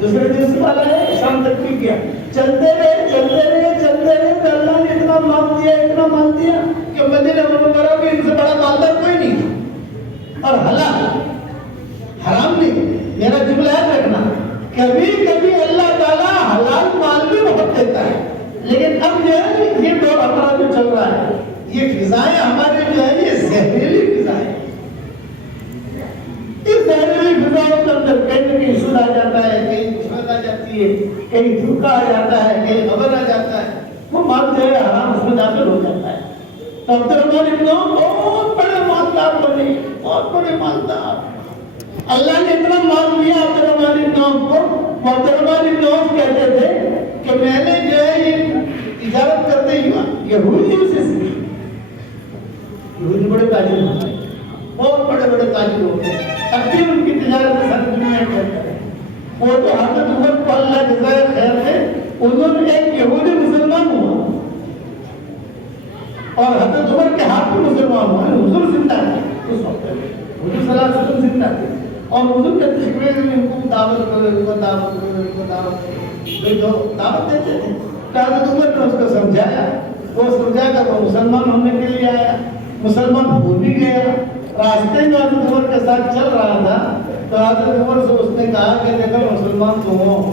دوسرے دن سے والا ہے شام تک بھی کیا، چلتے رہے تو اللہ نے اتنا مال دیا کہ مدینہ منورہ میں ان سے بڑا مالدار کوئی نہیں تھا۔ اور حرام نہیں، میرا جملہ یاد رکھنا، کبھی کبھی اللہ تعالیٰ حلال مال بھی بہت دیتا ہے، لیکن اب جو ہے یہ دور ہمارا جو چل رہا ہے، یہ فضائیں ہمارے جو ہے یہ زہریلی فضائیں، اس زہریلی فضاؤں کے اندر کہیں نہ کہیں سود آ جاتا ہے، کہیں رشوت آ جاتی ہے، کہیں دھوکہ آ جاتا ہے، کہیں خبر آ جاتا ہے، وہ مال جو ہے حرام اس میں داخل ہو جاتا ہے۔ تو عبد الرحمن ابن عوف بہت بڑے مالدار بنے، بہت بڑے مالدار، اللہ نے اتنا مال دیا عبد الرحمن ابن عوف کو۔ عبد الرحمن ابن عوف کہتے تھے کہ میں نے جو ہے یہ تجارت کرتے ہی یہودیوں سے سیکھی۔ یہودی بڑے تاجر ہوتے ہیں، بہت بڑے تاجر ہوتے ہیں، اب بھی ان کی تجارت ساری دنیا میں کرتے ہیں۔ وہ تو حضرت عمر کو اللہ جزائے خیر دے، انہوں نے ایک یہودی مسلمان ہوا اور حضرت عمر کے ہاتھ میں مسلمان ہوا، حضور زندہ تھے اس وقت، حضور صلی اللہ علیہ وسلم زندہ تھے، اور حضور کے تشکرے میں ان کو دعوت کرو، ان کو دعوت کرو، جو دعوت دیتے تھے۔ تو حضرت عمر نے اس کو سمجھایا، وہ سمجھا کر وہ مسلمان ہونے کے لیے آیا، مسلمان ہو بھی گیا۔ راستے میں حضرت عمر کے ساتھ چل رہا تھا تو حضرت عمر سے اس نے کہا کہ دیکھو مسلمان تو ہوں،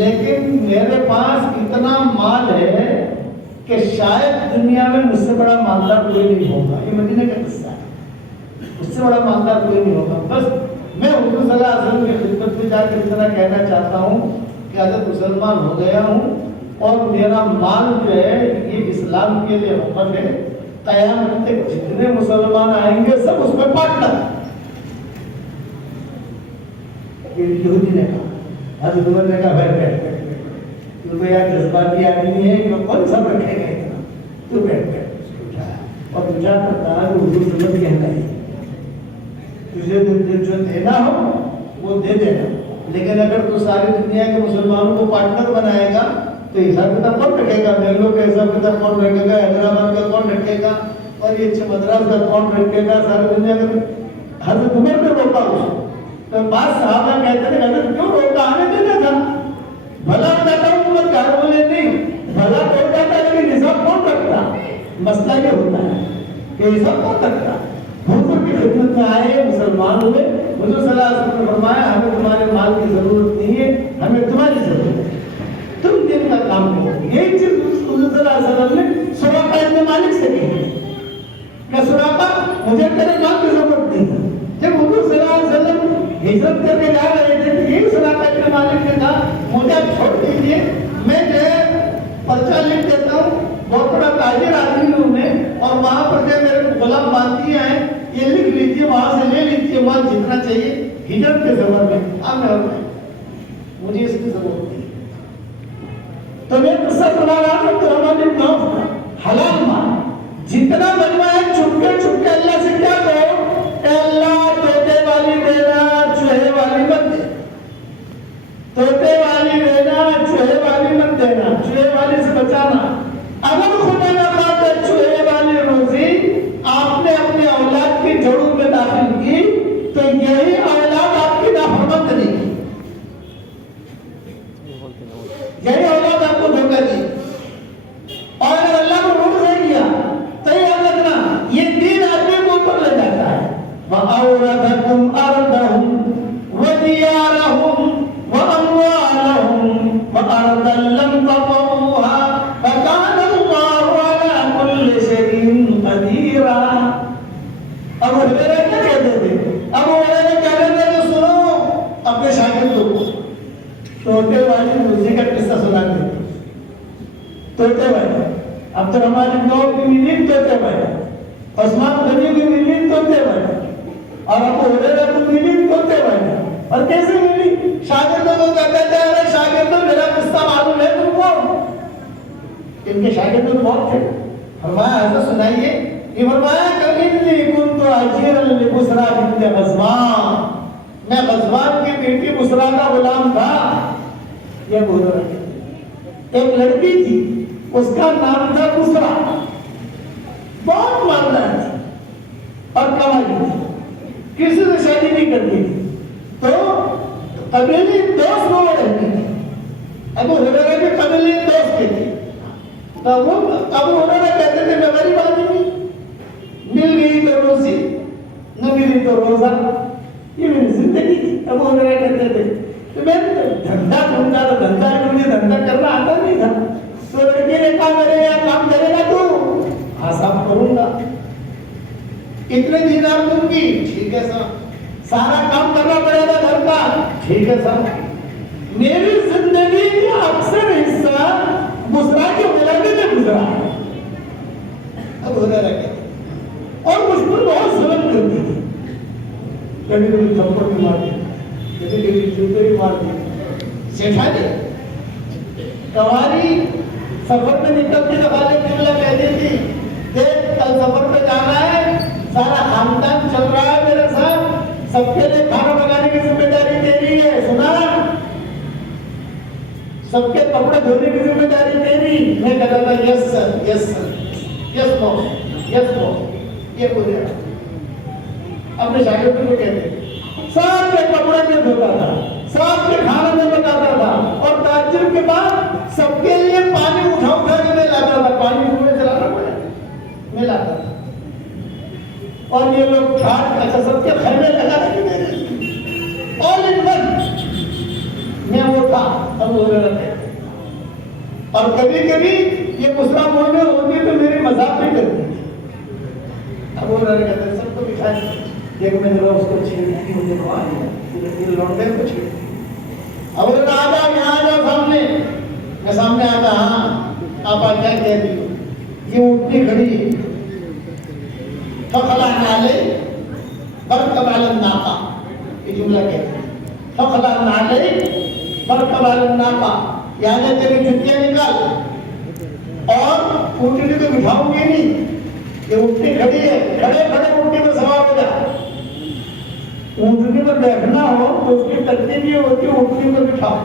لیکن میرے پاس اتنا مال ہے کہ شاید دنیا میں مجھ سے بڑا مالدار کوئی نہیں ہوگا۔ یہ مدینہ کا قصہ ہے، اس سے بڑا مالدار کوئی نہیں ہوگا۔ بس میں حضور صلی اللہ علیہ وسلم کی خدمت میں جا کے اتنا کہنا چاہتا ہوں کہ حضرت مسلمان ہو گیا ہوں اور میرا مال جو ہے یہ اسلام کے لیے وقف ہے، قیامت تک جتنے مسلمان آئیں گے سب اس میں بانٹنا۔ یہودی نے کہا، حضرت عمر نے کہا بیٹھ تو یار جذباتی آدمی ہے کہ کون سب رکھے گا اتنا، تو بیٹھ اور پوچھا کرتا ہے کہ حضور سنت کہنا ہے تجھے جو دینا ہو وہ دے دینا، لیکن اگر تو ساری دنیا کے مسلمانوں کو پارٹنر بنائے گا تو حساب کتاب کون رکھے گا؟ بنگلور کا حساب کتاب کون رکھے گا؟ حیدرآباد کا کون رکھے گا؟ اور یہ مدراس کا کون رکھے گا؟ ساری دنیا کا۔ حضرت عمر نے روکا اس کو، تو بعض صحابہ کہتے ہیں حضرت کیوں روکا؟ آنے دینا تھا، بھلا جاتا حکومت کا، بولے نہیں بھلا ہو جاتا لیکن حساب کون رکھتا؟ مسئلہ یہ ہوتا ہے کہ حساب کون رکھتا؟ حضور کی خدمت میں آئے، مسلمان ہوئے، حضور صلی اللہ علیہ وسلم نے فرمایا ہمیں تمہارے مال کی ضرورت نہیں ہے، ہمیں تمہاری ضرورت ہے، تم دن کا کام کرو۔ یہی چیز حضور صلی اللہ علیہ وسلم نے سراقہ ابن مالک سے کہی کہ سراقہ مجھے تیرے مال کی ضرورت نہیں ہے۔ جب حضور صلی اللہ علیہ وسلم ہجرت کر کے جا رہے تھے تو یہی سراقہ ابن مالک نے کہا مجھے آپ چھوڑ دیجیے، میں جو ہے پرچہ لکھ دیتا ہوں، بہت بڑا تاجر آدمی ہوں میں، اور وہاں پر جو میرے غلام باندیاں ہیں، یہ لکھ لیجیے، وہاں سے لے لیجیے مال جتنا چاہیے ہجرت کے زمن میں، اب میں مجھے اس کی ضرورت نہیں۔ تو میں قصہ سنا رہا ہوں تو ہمارے نام حلال مال جتنا بنوایا چھپکے اللہ سے کیا کہو کہ اللہ طوطے والی دینا، چوہے والی مت دے، طوطے والی دینا، چوہے والی مت دینا، چوہے والی سے بچانا۔ اگر خدا نہ خواستہ چوہے والی روزی آپ نے اپنے اولاد کی جڑوں میں داخل کی تو یہی اولاد آپ کی نافرمان کرے گی، یہی اولاد آپ کو دھوکہ دی۔ اور اگر اللہ کو روٹ دے گیا تو یاد رکھنا یہ دین آدمی کو اوپر لے جاتا ہے۔ وَأَوْرَثَكُمْ أَرْضَهُمْ وَدِيَارَهُمْ وَأَمْوَالَهُمْ وَأَرْضًا لَّمْ تَطَئُوهَا وَكَانَ اللَّهُ عَلَىٰ كُلِّ شَيْءٍ قَدِيرًا۔ ابو ہریرہ کیا کہتے تھے؟ ابو ہریرہ کہتے تھے کہ سنو اپنے شاگردوں کو طوطے والی روزی کا قصہ سناتے تھے۔ طوطے والی عبد الرحمن ابن عوف کی ملین طوطے والی، عثمان غنی کی ملین طوطے والی، اور ابو ہریرہ کی ملین طوطے والی۔ اور کیسے ملی؟ شاگردوں کو کہتے تھے ارے شاگردوں میرا قصہ معلوم ہے تم کو؟ ان کے شاگرد بہت تھے۔ فرمایا ایسا سنائیے، یہ فرمایا کہ انی کنت اجیرا لبسرا بنت غزوان، میں غزوان کی بیٹی بسرا کا غلام تھا۔ یہ بول رہے ایک لڑکی تھی، اس کا نام تھا بسرا، بہت مالدار تھی اور کمائی تھی، کسی سے شادی نہیں کرتی تھی۔ تو قبیلی دوست وہ رہتی تھی. ابو ہریرہ کے قبیلی دوست تھے. تو وہ ابو ہریرہ کہتے تھے میں غریب آدمی مل گئی تو روزی نہ ملی تو روزہ. یہ میری زندگی تھی. ابو ہریرہ کہتے تھے تو میں دھندا ڈھونڈتا تھا. دھندا مجھے دھندا کرنا آتا نہیں تھا. تو لڑکی نے کہا کرے گا کام کرے گا تو ہاں صاحب کروں گا. اتنے دینار دوں گی. ٹھیک ہے صاحب. سارا کام کرنا پڑے گا گھر کا. ٹھیک ہے صاحب. میری زندگی کا اکثر حصہ بسرا کے ملاقے میں گزرا. اب ہوتا رہا اور مجھ پر بہت ظلم کرتی تھی. کبھی کبھی تھپڑ بھی مارتی, کبھی کبھی جوتے بھی مارتی. سیٹھا دی کواری سفر میں نکلتی تو خالد قبلہ کہتی تھی دیکھ کل سفر پہ جانا ہے, سارا خاندان چل رہا ہے میرے ساتھ, سب کے لیے کھانا بنانے کی ذمہ داری تیری ہے. سنا سب کے کپڑے دھونے کی ذمہ داری تیری. میں کہتا تھا یس سر یس سر یس باس یس باس. یہ بولے اپنے شاگردوں کو کہتے سب کے کپڑے میں دھوتا تھا, سب کے کھانا میں بتاتا تھا, اور تاجر کے بعد سب کے لیے پانی اٹھا اٹھا کے میں لاتا تھا. پانی منہ میں چلانا پڑے میں لاتا تھا. اور یہ لوگ گھاٹ اچھا سب کے خیمے لگا رہے میرے آل ان ون. میں وہ تھا اب وہ رہتے. اور کبھی کبھی یہ مسرا بولنے ہوتی تو میری مذاق بھی کرتی تھی. اب وہ رہنے کہتے سب کو بٹھائے دیکھ میں نے اس کو چھیڑ دی, مجھے کو آ گیا لوٹے کو چھیڑ. اب وہ آجا یہاں آ جاؤ سامنے. میں سامنے آتا ہاں آپ آ کیا کہہ دی. یہ اٹھنی کھڑی فخلعنا علیہ برکب علی الناقہ. یہ جملہ کہتے ہیں فخلعنا علیہ برکب علی الناقہ, یعنی تیری جتیاں نکال اور اونٹنی تو بٹھاؤں گی نہیں. یہ اونٹنی کھڑی ہے, کھڑے کھڑے اونٹنی پر سوار ہو جا. اونٹنی پر بیٹھنا ہو تو اس کی ترتیب یہ ہوتی ہے اونٹنی پر بٹھاؤ,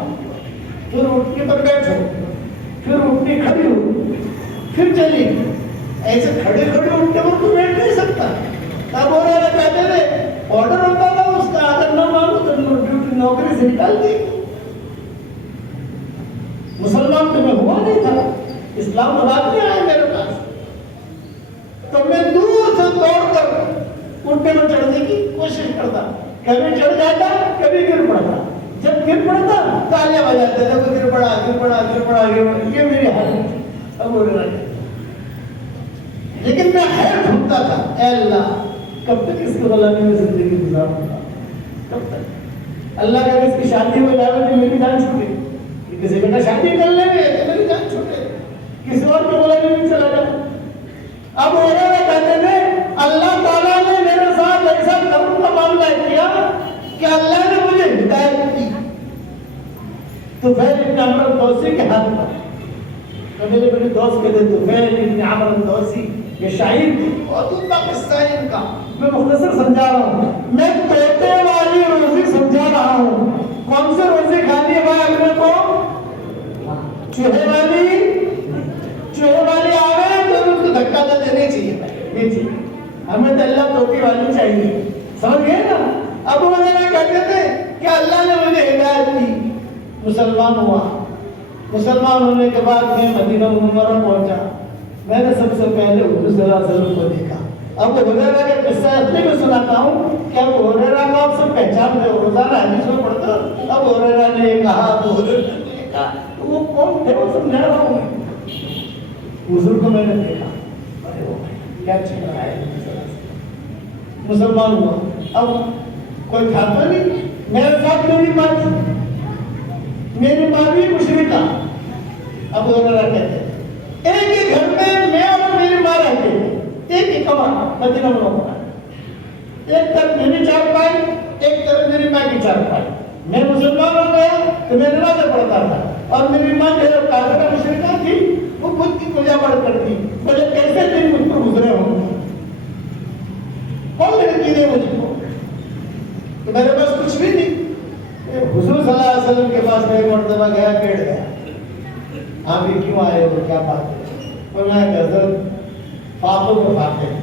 پھر اونٹنی پر بیٹھو, پھر اونٹنی کھڑی ہو, پھر چلی. ایسے کھڑے کھڑے اونٹنے پر تو بیٹھ نہیں سکتا. تب ہو رہا ہے کہتے تھے آرڈر ہوتا تھا اس کا, اگر نہ مانو تو ڈیوٹی نوکری سے نکال دی. مسلمان تو میں ہوا نہیں تھا, اسلام تو بات نہیں آیا میرے پاس. تو میں دور سے دوڑ کر اونٹنے پر چڑھنے کی کوشش کرتا. کبھی چڑھ جاتا, کبھی گر پڑتا. جب گر پڑتا تالیاں بجاتے تھے گر پڑا گر پڑا گر پڑا گر پڑا. یہ میری حالت تھی. اب وہ لیکن میں خیر ڈھونڈتا تھا, اے اللہ کب تک اس کی غلامی میں زندگی گزاروں گا, کب تک. اللہ کا اس کی شادی ہو جائے تو میری جان چھوٹے, کسی بیٹا شادی کر لیں گے تو میری جان چھوٹے, کسی اور کی غلامی میں چلا جاؤں. اب وہ کہتے تھے اللہ تعالیٰ نے میرے ساتھ ایسا کرم کا معاملہ کیا کہ اللہ نے مجھے ہدایت دی. تو پھر ابن عمرو الدوسی کے ہاتھ پر میرے بڑے دوست کہتے تو فیل ابن عمرو الدوسی یہ شاعر تھے, اور دوسرا قصہ ہے ان کا میں مختصر سمجھا رہا ہوں. میں طوطے والی روزی سمجھا رہا ہوں. کون سے روزی کھانی ہے بھائی اپنے کو؟ چوہے والی آوے تو اس کو دھکا تو دینے چاہیے بھائی, یہ چاہیے ہمیں تو اللہ طوطے والی چاہیے. سمجھ گئے نا. اب وہ کہتے تھے کہ اللہ نے مجھے ہدایت دی, مسلمان ہوا. مسلمان ہونے کے بعد میں مدینہ منورہ پہنچا. میں نے سب سے پہلے حضور صلی اللہ علیہ وسلم کو دیکھا. اب ہریرہ کا قصہ اس لیے میں سناتا ہوں کہ اب ہریرہ کو آپ سب پہچانتے ہو, روزانہ حدیث میں پڑھتا. اب ہریرہ نے یہ کہا, اب ہریرہ نے یہ کہا, تو وہ کون تھے وہ سمجھا رہا ہوں. حضور کو میں نے دیکھا, ارے وہ کیا چل رہا ہے. مسلمان ہوا. اب کوئی کھاتا نہیں. میرے ساتھ میری ماں بھی مشرکہ. اب ہریرہ کہتے ہیں ایک ہی گھر میں میں اور میری ماں رہتے ہیں, ایک ہی کمرہ مدینہ منورہ. ایک طرف میری چارپائی, ایک طرف میری ماں کی چارپائی. میں مسلمان ہو گیا تو میں نمازیں پڑھتا تھا, اور میری ماں جو ہے کافرہ مشرکہ تھی, وہ خود کی پوجا پاٹ کرتی. مجھے کیسے دن مجھ پر گزرے ہوں گے, کون لڑکی دے مجھ کو, تو میرے پاس کچھ بھی نہیں. حضور صلی اللہ علیہ وسلم کے پاس میں ایک مرتبہ گیا, بیٹھ گیا. آپ یہ کیوں آئے ہو, کیا بات ہے؟ فرمایا کہ حضرت فاتوں میں فاتح ہیں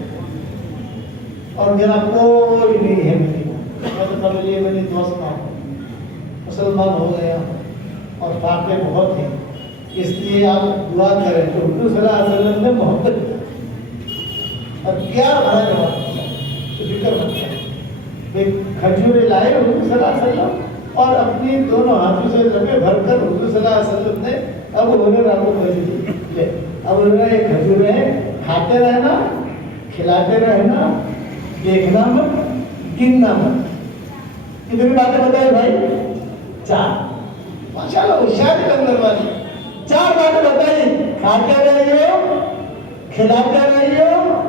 اور میرا کوئی نہیں ہے مدینہ, میں تو قبیلے میں نہیں دوست نہ ہوں. مسلمان ہو گیا اور فاقے بہت ہیں، اس لیے آپ دعا کریں تو حضور صلی اللہ علیہ وسلم نے محبت کی اور پیار بھرا جواب دیا، تو فکر مت کریں۔ ایک کھجورے لائے حضور صلی اللہ علیہ وسلم اور اپنی دونوں ہاتھوں سے لبے بھر کر حضور صلی اللہ علیہ وسلم نے اب انہیں راتوں کو لے اب انہیں یہ کھجورے کھاتے رہنا، کھلاتے رہنا، دیکھنا مت، گننا مت۔ کتنی باتیں بتائے بھائی؟ 4۔ ماشاءاللہ ہوشیار بندر والی 4 باتیں بتائی، کھاتے رہیو، کھلاتے رہیو،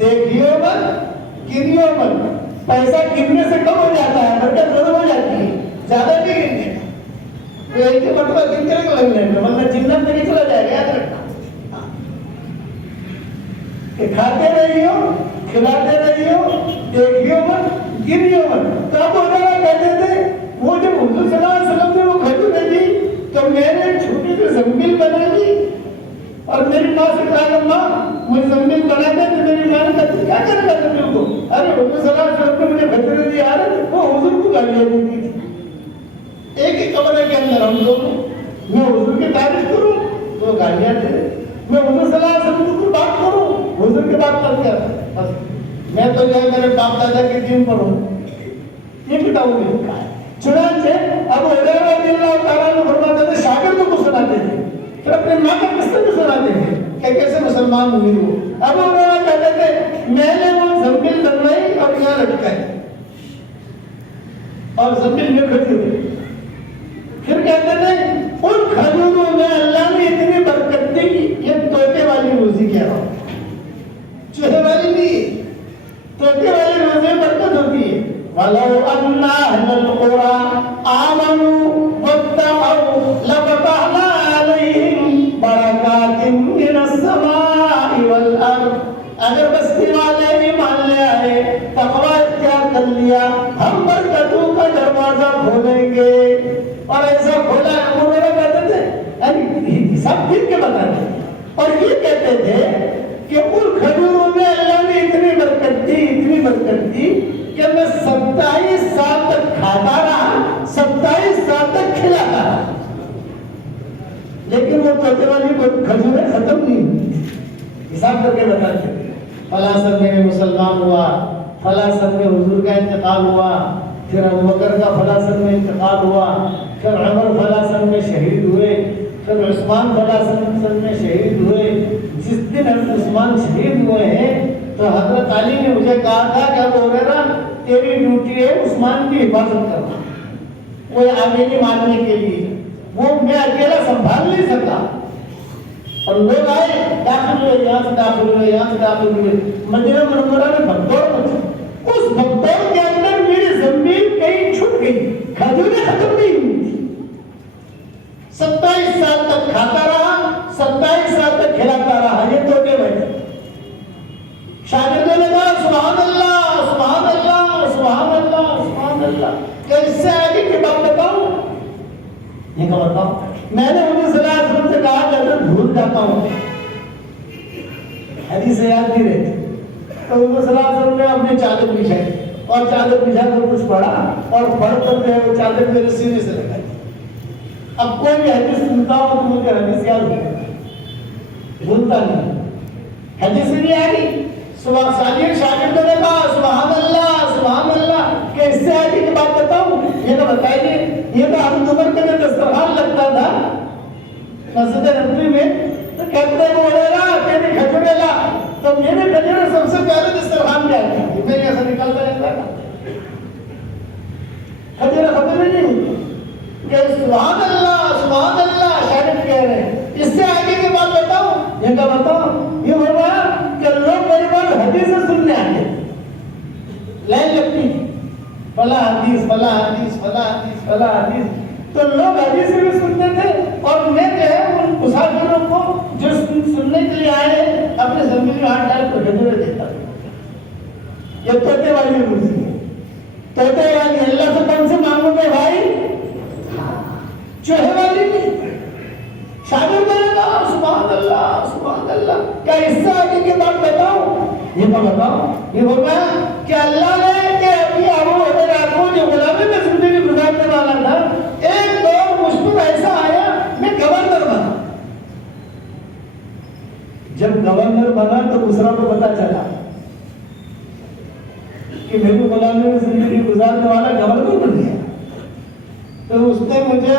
دیکھیو مت، گنیو مت۔ پیسہ گننے سے کم ہو جاتا ہے، برکت ختم ہو جاتی ہے، زیادہ نہیں گننے کا۔ ایک ہی مرتبہ گن کرے گا لگنے میں، ورنہ جنت میں نہیں چلا جائے گا، یاد رکھنا۔ کہ کھاتے رہیو، کھلاتے رہیو، دیکھیو مت، گنیو مت۔ تو اب ہمارا کہتے تھے وہ جب حضور صلی اللہ علیہ وسلم نے وہ کھجوریں دی تو میں نے چھوٹی سی زنبیل بنا لی اور میری ماں سے کہا کہ ماں مجھے زنبیل بنا دے، تو میری ماں نے کہا تو کیا کرے گا زنبیل کو؟ ارے حضور صلی اللہ علیہ وسلم نے مجھے کھجوریں دی، ارے وہ حضور کو گالیاں دیتی تھی۔ ایک ہی کمرے کے اندر ہم دونوں، میں حضور کی تعریف کروں تو گالیاں دے، میں حضور صلی اللہ علیہ وسلم کی بات کروں حضور کی بات کر دیا، بس میں تو جو ہے میرے باپ دادا کے دین پر ہوں۔ یہ کتابوں میں لکھا ہے۔ چنانچہ ابو ہریرہ رضی اللہ تعالیٰ عنہ فرماتے تھے شاگردوں کو سناتے تھے، پھر اپنے ماں کا قصہ بھی سناتے تھے کہ کیسے مسلمان ہوئی وہ۔ ابو ہریرہ کہتے تھے میں نے وہ زنبیل بنوائی اور یہاں لٹکائی اور زنبیل میں کھجوریں۔ پھر کہتے تھے ان کھجوروں میں اللہ نے اتنی برکت دی، یہ طوطے والی روزی کہہ رہا ہوں، چوہے والی نہیں، طوطے والی روزی برکت ہوتی ہے۔ وَلَوْ أَنَّ أَهْلَ الْقُرَىٰ آمَنُوا وَاتَّقَوْا لَفَتَحْنَا عَلَيْهِمْ بَرَكَاتٍ مِّنَ السَّمَاءِ وَالْأَرْضِ۔ اگر بستی والے ایمان لے آئے، تقویٰ اختیار کر لیا، ہم برکتوں کا دروازہ کھولیں گے۔ اور ایسا کھولا ہے، وہ میرا کہتے تھے سب دن کے بتاتے اور یہ کہتے تھے کہ ان کھجوروں میں اللہ نے اتنی برکت دی، اتنی برکت دی کہ میں 27 سال تک کھاتا رہا، 27 سال تک کھلاتا رہا، لیکن وہ طوطے والی کھجوریں ختم نہیں ہوئی۔ حساب کر کے بتاتے تھے فلاں سن میں مسلمان ہوا، فلاں سن میں حضور کا انتقال ہوا، پھر ابوبکر کا فلاں سن میں انتقال ہوا، پھر عمر فلاں سن میں شہید ہوئے، پھر عثمان فلاں سن میں شہید ہوئے۔ جس دن عثمان شہید ہوئے ہیں تو حضرت علی نے مجھے کہا تھا کہ ابو ہریرہ تیری ڈیوٹی ہے عثمان کی حفاظت کرنا، وہ آگے نہیں ماننے کے لیے، وہ میں اکیلا سنبھال نہیں سکتا۔ اور لوگ آئے، داخل ہوئے، یہاں سے داخل ہوئے، یہاں سے داخل ہوئے، مدینہ منورہ میں بھگدوڑ مچی۔ اس بھگدوڑ کے اندر میری زمین کہیں چھٹ گئی، کھجوریں ختم نہیں ہوئی تھی۔ 27 سال تک کھاتا رہا، 27 سال تک کھلاتا رہا، یہ طوطے بیٹھے۔ شاگردوں نے کہا سبحان اللہ سبحان اللہ سبحان اللہ سبحان اللہ، کہ اس سے آگے کی بات بتاؤں؟ یہ کہا بتاؤ۔ میں نے حضور صلی اللہ علیہ وسلم سے کہا کہ اگر بھول جاتا ہوں، حدیث یاد نہیں رہتی، تو حضور صلی اللہ علیہ وسلم نے اپنی چادر بچھائی اور چادر بچھا کر کچھ پڑھا اور پڑھ کر جو ہے وہ چادر میرے سینے سے لگائی۔ اب کوئی بھی حدیث سنتا ہوں تو مجھے حدیث یاد ہوتا ہے، بھولتا نہیں، حدیث نہیں آ گئی۔ شاگردوں نے کہا سبحان اللہ کہ اس سے آگے کی بات بتاؤں؟ یہ تو بتائیے۔ یہ تو حضرت عمر کا دسترخوان لگتا تھا مسجد نبوی میں، تو کہتے ہیں وہ ہریرہ تیری کھجوریں لا، تو میرے کھجوریں سب سے پہلے دسترخوان میں آتی تھی، میرے ایسا نکلتا رہتا تھا، کھجوریں ختم ہی نہیں ہوتی کہ سبحان اللہ شاگرد کہہ رہے ہیں۔ اس سے آگے کی بات بتاؤں؟ یہ کیا بتاؤں؟ یہ ہو رہا کہ لوگ میرے پاس حدیثیں سننے آتے، لائن لگتی تھی، فلاں حدیث فلاں حدیث فلاں حدیث فلاں حدیث، تو لوگ حدیثیں بھی سنتے تھے اور میں جو ہے ان مسافروں کو جو سننے کے لیے آئے اپنے زمین میں ہاتھ ڈال کر کھجوریں دیتا تھا۔ یہ طوطے والی روزی ہے، طوطے والی اللہ سے کون سے مانگو گے بھائی؟ چوہے والی نہیں۔ شاگردوں نے کہا سبحان اللہ، کیا اس سے آگے کی بات بتاؤں؟ یہ تو بتاؤ۔ یہ فرمایا کہ اللہ نے کہ ابھی ابو ہریرہ کو جو غلامی میں زندگی گزارنے والا تھا، جب گورنر بنا تو بسرا کو پتا چلا کہ میرے غلامی میں زندگی گزارنے والا گورنر بن گیا، تو اس نے مجھے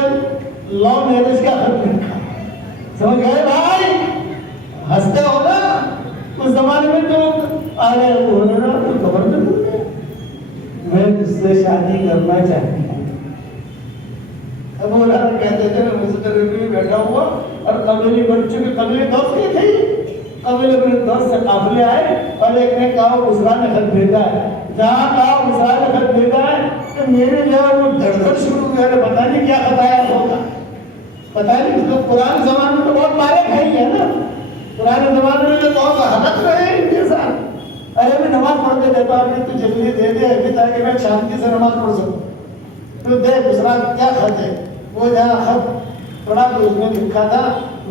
لا میرج کا خط لکھا. سمجھ گئے بھائی؟ ہنستے ہو نا؟ اس زمانے میں تو آگے ہو رہا تو گورنر بن گیا. میں اس سے شادی کرنا چاہتی ہوں. اب وہ کہتے تھے میں مستقبل میں بیٹھا ہوا اور قبیلے بچوں کے قبیلے دوست کی تھی، قبیلے اپنے دوست سے قافلے آئے اور ایک نے کہا بسرا نے خط بھیجا ہے. جہاں کہا بسرا نے خط بھیجا ہے تو میرے جو ہے وہ دھڑکن شروع ہوئی. پتا نہیں کیا خط آیا ہوگا، پتا نہیں. تو پرانے زمانے میں تو بہت مارے کھائی ہے نا، پرانے زمانے میں تو بہت حالت رہے ان کے ساتھ. ارے میں نماز پڑھ کے دیتا ہوں تو جلدی دے دے ابھی تاکہ میں شانتی سے نماز پڑھ سکوں. تو دیکھ بسرا کیا خط ہے. وہ جہاں خط پڑھا تو اس میں لکھا تھا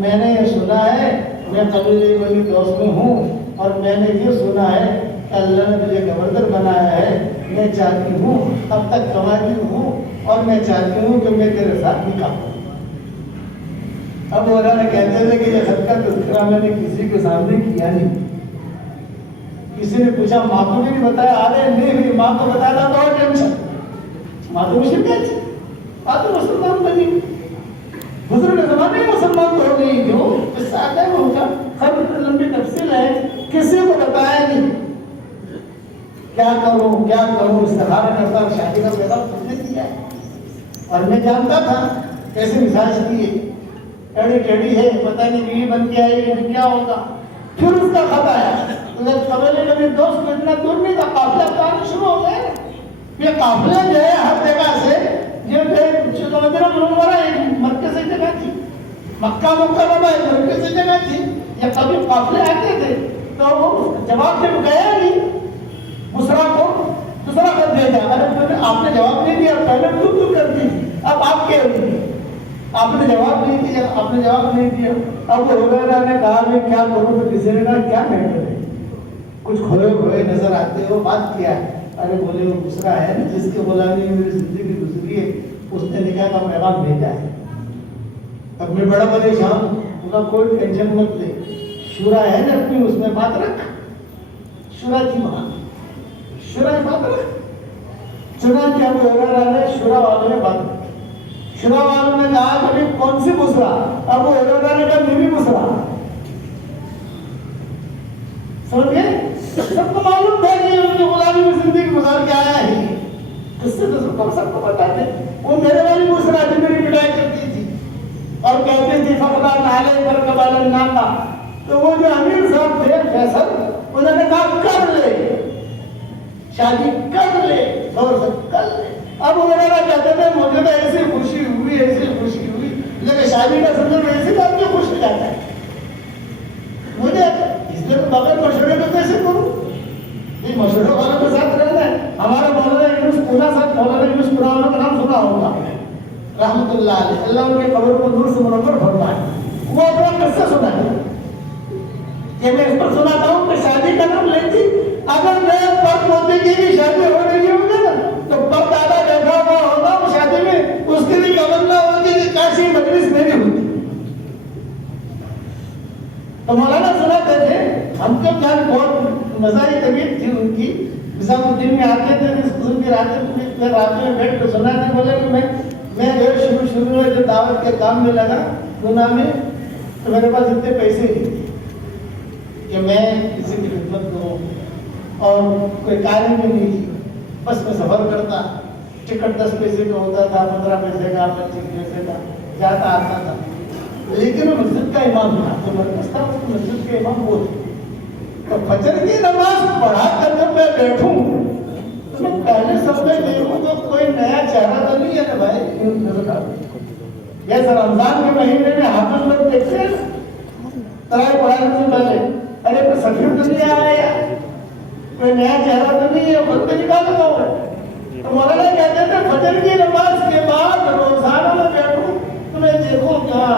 میں نے یہ سنا ہے میں قبیلے والی دوست میں ہوں اور میں نے یہ سنا ہے کہ اللہ نے مجھے گورنر بنایا ہے. میں چاہتی ہوں اب تک کماتی ہوں اور میں چاہتی ہوں کہ میں تیرے ساتھ نکاح کروں. اب وہ کہتے تھے کہ یہ خط کا تذکرہ میں نے کسی کے سامنے کیا نہیں. کسی نے پوچھا ماں کو بھی نہیں بتایا؟ آرے نہیں ماں کو بتایا تھا تو ٹینشن. ماں تو مشکل تھی، ماں تو مسلمان بنی. بزرگ زمانے میں مسلمان تو ہو گئی جو اس آتا ہے ان کا خط لمبی تفصیل ہے، کسی کو بتایا نہیں. کیا کروں استخارہ کرتا شادی کا پیغام تم نے دیا ہے اور میں جانتا تھا کیسے مزاج کی ہے، ٹیڑھی ٹیڑھی ہے، پتہ نہیں بیوی بن کے آئی ہے کیا ہوگا. پھر اس کا خط آیا. قبیلے کے دوست کو اتنا دور نہیں تھا، قافلہ آنا شروع ہو گئے. یہ قافلے جو ہے ہر جگہ سے یہ مدینہ منورہ ایک مرکزی جگہ تھی، مکہ مکرمہ ایک مرکزی جگہ تھی. یہ کبھی قافلے آتے تھے تو وہ جواب جب گیا نہیں بسرا کو دوسرا خط بھیجا. ارے آپ نے جواب نہیں دیا، پہلے تو کرتی تھی اب آپ کہہ رہی ہیں آپ نے جواب نہیں دیا. اب ہریرہ نے کہا میں کیا کروں؟ تو کسی نے کہا کیا نہیں کرے، کچھ کھوئے نظر آتے ہو، بات کیا ہے؟ ارے بولے وہ بسرا ہے جس کے غلامی میں میری زندگی گزری ہے، اس نے نکاح کا پیغام بھیجا ہے. اب میں بڑا پریشان ہوں. کوئی ٹینشن مت لے، شورا ہے نا اپنی اس میں بات رکھ. شورا کی وہاں شورا کی بات رکھ. چنانچہ ابو ہریرہ نے شورا والوں نے بات رکھی. شورا والوں نے کہا کہ کون سی بسرا؟ ابو ہریرہ نے کہا بیوی بسرا. سمجھ گئے؟ سب کو معلوم تھا کہ ان کی غلامی میں زندگی گزار کے آیا ہے. اس سے تو سب کو بتاتے وہ میرے والی بسرا جو میری پڑھائی کرتی تھی اور کہتے تھی فقدہ نالے پر قبال ناکا. تو وہ جو امیر صاحب تھے فیصل انہوں نے کہا کر لے شادی کر لے اور کر لے. اب وہ کہتے تھے مجھے تو ایسی خوشی ہوئی لیکن شادی کا سمجھ میں ایسی بات کیوں خوش ہو جاتا ہے مجھے اس لیے بغیر مشورے کو کیسے کروں؟ یہ مشورے والوں کے ساتھ رہنا ہے. ہمارا مولانا یونس پورا صاحب مولانا یونس پورا والوں کا نام سنا ہوگا رحمۃ اللہ علیہ، اللہ ان کے قبر کو نور سے منور فرمائے. وہ اپنا قصہ سنا ہے کہ میں اس پر سناتا ہوں کہ شادی کا نام لیتی اگر میں پر پوتے کی بھی شادی ہو رہی ہوگی نا تو پر دادا بیٹھا ہوا ہوگا وہ شادی میں اس کی بھی تمنا ہوگی کہ کاشی مجلس میری ہوتی. تو مولانا سناتے تھے ہم کو کیا بہت مزاحی طبیعت تھی ان کی. نظام الدین میں آتے تھے اس قسم کی راتوں میں بیٹھ کر سناتے. بولے کہ میں شروع میں جو دعوت کے کام میں لگا گناہ میں تو میرے پاس اتنے پیسے نہیں تھے کہ میں کسی کی خدمت کروں اور کوئی کاری میں نہیں تھی. بس میں سفر کرتا، ٹکٹ 10 پیسے کا ہوتا تھا، 15 پیسے کا، 25 پیسے کا، جاتا آتا تھا. لیکن وہ مسجد کا امام تھا تو مرکز تھا اس مسجد کے امام وہ تھے. تو فجر کی نماز پڑھا کر جب میں بیٹھوں تو میں پہلے سب میں دیکھوں تو کوئی نیا چہرہ تو نہیں ہے نا بھائی. جیسے رمضان کے مہینے میں حافظ لوگ دیکھتے ہیں تراویح پڑھانے سے پہلے ارے کوئی سفیر تو نہیں آیا، کوئی نیا چہرہ تو نہیں ہے، خود پہ نکال لگا ہوا ہے. تو مولانا کہتے تھے فجر کی نماز کے بعد روزانہ میں بیٹھوں تو میں دیکھوں کیا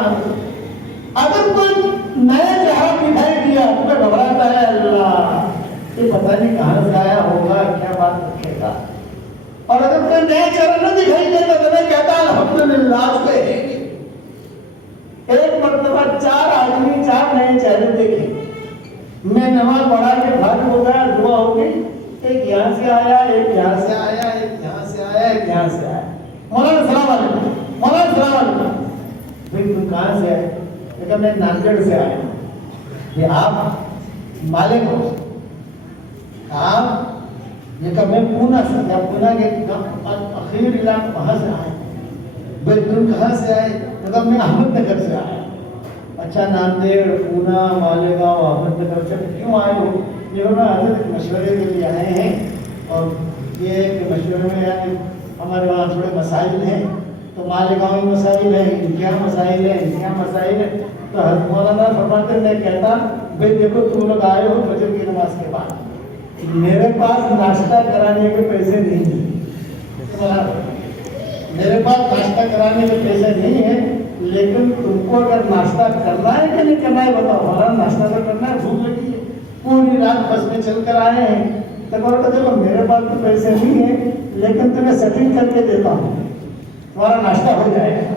اگر کوئی نیا چہرہ دکھائی دیا تو میں گھبراتا ہے اللہ یہ پتہ نہیں کہاں سے آیا ہوگا، کیا بات رکھے گا. اور اگر کوئی نیا چہرہ نہ دکھائی دیتا تو میں کہتا الحمدللہ اس کو ایک مرتبہ 4 آدمی 4 نئے چہرے دیکھے میں نماز پڑھا کے فارغ ہو گیا, دعا ہو گئی, ایک یہاں سے آیا, ایک یہاں سے آیا, ایک یہاں سے آیا, ایک یہاں سے آیا. مولانا السلام علیکم, مولانا السلام علیکم. بھائی تم کہاں سے آئے؟ کہا میں ناندیڑ سے آیا. یہ آپ مالک ہو؟ آپ یہ کہ میں پونا سے, یا پونا کے اخیر علاقہ وہاں سے آئے. بھائی تم کہاں سے آئے؟ کہا میں احمد نگر سے آیا. اچھا ناندیڑ, پونا, مالیگاؤں, احمد نگر سے کیوں آئے ہو؟ یہ لوگ حضرت مشورے کے لیے آئے ہیں, اور یہ کہ مشورے میں یعنی ہمارے وہاں تھوڑے مسائل ہیں, تو مالیگاؤں میں مسائل ہیں, ان کے یہاں مسائل ہیں, ان کے یہاں مسائل ہیں. تو حضرت مولانا فرماتے میں کہتا بھائی دیکھو تم لوگ آئے ہو فجر کی نماز کے بعد, میرے پاس ناشتہ کرانے کے پیسے نہیں ہیں, میرے پاس ناشتہ کرانے کے پیسے نہیں ہیں, لیکن تم کو اگر ناشتہ کرنا ہے کہ نہیں کرنا ہے بتاؤ. ہمارا ناشتہ تو کرنا ہے, بھوک لگی ہے, پوری رات بس میں چل کر آئے ہیں. تو دیکھو میرے پاس تو پیسے نہیں ہیں, لیکن تمہیں سیٹنگ کر کے دیتا ہوں, تمہارا ناشتہ ہو جائے گا.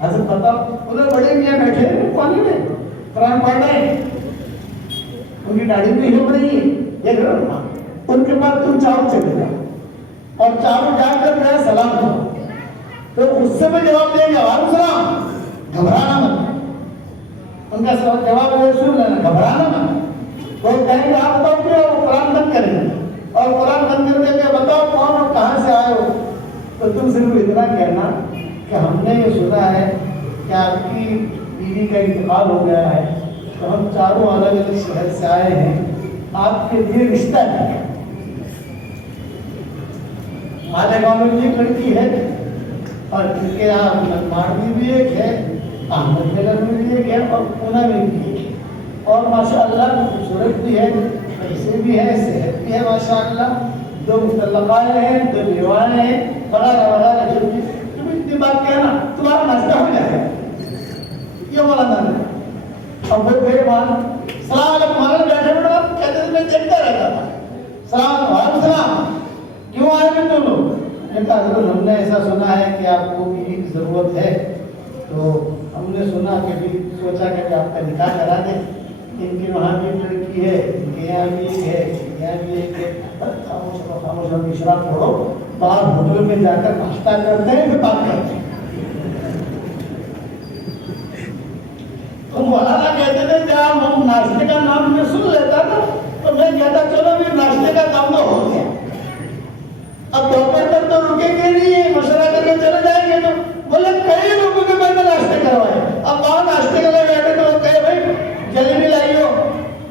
حضرت بتاؤ, ادھر بڑے میاں بیٹھے پانی میں قرآن پڑھ رہے ہیں, ان کی داڑھی بھی ہو رہی ہے, دیکھ رہے ہو, ان کے بعد تم چاروں چلے جاؤ, اور چاروں جا کر میرا سلام کرو. تو اس سے میں جواب دیں گے وعلیکم السلام, گھبرانا مت. ان کا جواب سن لینا, گھبرانا مت. وہ کہیں گے آپ بتاؤ کہ وہ قرآن بند کریں گے, اور قرآن بند کر کے بتاؤ کون اور کہاں سے آئے ہو. تو تم صرف اتنا کہنا کہ ہم نے یہ سنا ہے کہ آپ کی بیوی کا انتقال ہو گیا ہے, تو ہم چاروں الگ الگ شہر سے آئے ہیں, آپ کے لیے رشتہ ہے. مالیگاؤں میں بھی ایک لڑکی ہے, اور ان کے یہاں نگمار میں بھی ایک ہے, احمد نگر میں بھی ایک ہے, اور پونا میں بھی ایک ہے. اور ماشاء اللہ خوبصورت بھی ہے, پیسے بھی ہے, صحت بھی ہے ماشاء اللہ. 2 متعلقائیں ہیں, 2 بیوائیں ہیں, وغیرہ وغیرہ. تم اتنی بات کہنا تمہارا ناشتہ ہو جائے گا. یہ مولانا ہے. اب وہ میرے مان سلام علیکم مولانا بیٹھے بیٹھے کہتے تھے, میں دیکھتا رہتا تھا, سلام علیکم السلام, کیوں آئے ہیں تم لوگ؟ میں کہا حضرت ہم نے ایسا سنا ہے کہ آپ کو بیوی کی ضرورت ہے, تو ہم نے سنا کہ بھی سوچا کہ آپ کا نکاح کرا دیں. ان کے وہاں بھی ایک لڑکی ہے, ان کے یہاں بھی ایک ہے, ان کے یہاں بھی ایک ہے. خاموش ہو, شراب پڑھو, باہر ہوٹل میں جا کر ناشتہ کرتے ہیں, پھر بات کرتے ہیں. تو مولانا کہتے تھے جب ہم ناشتے کا نام میں سن لیتا تھا تو میں کہتا چلو بھی ناشتے کا کام تو ہو گیا, اب دوپہر تک تو رکیں گے نہیں, مشورہ کر کے چلے جائیں گے. تو بولے کئی لوگوں کے میں نے ناشتے کروائے, اب وہاں ناشتے کے لیے بیٹھے تو کہے بھائی جلیبی لائیو,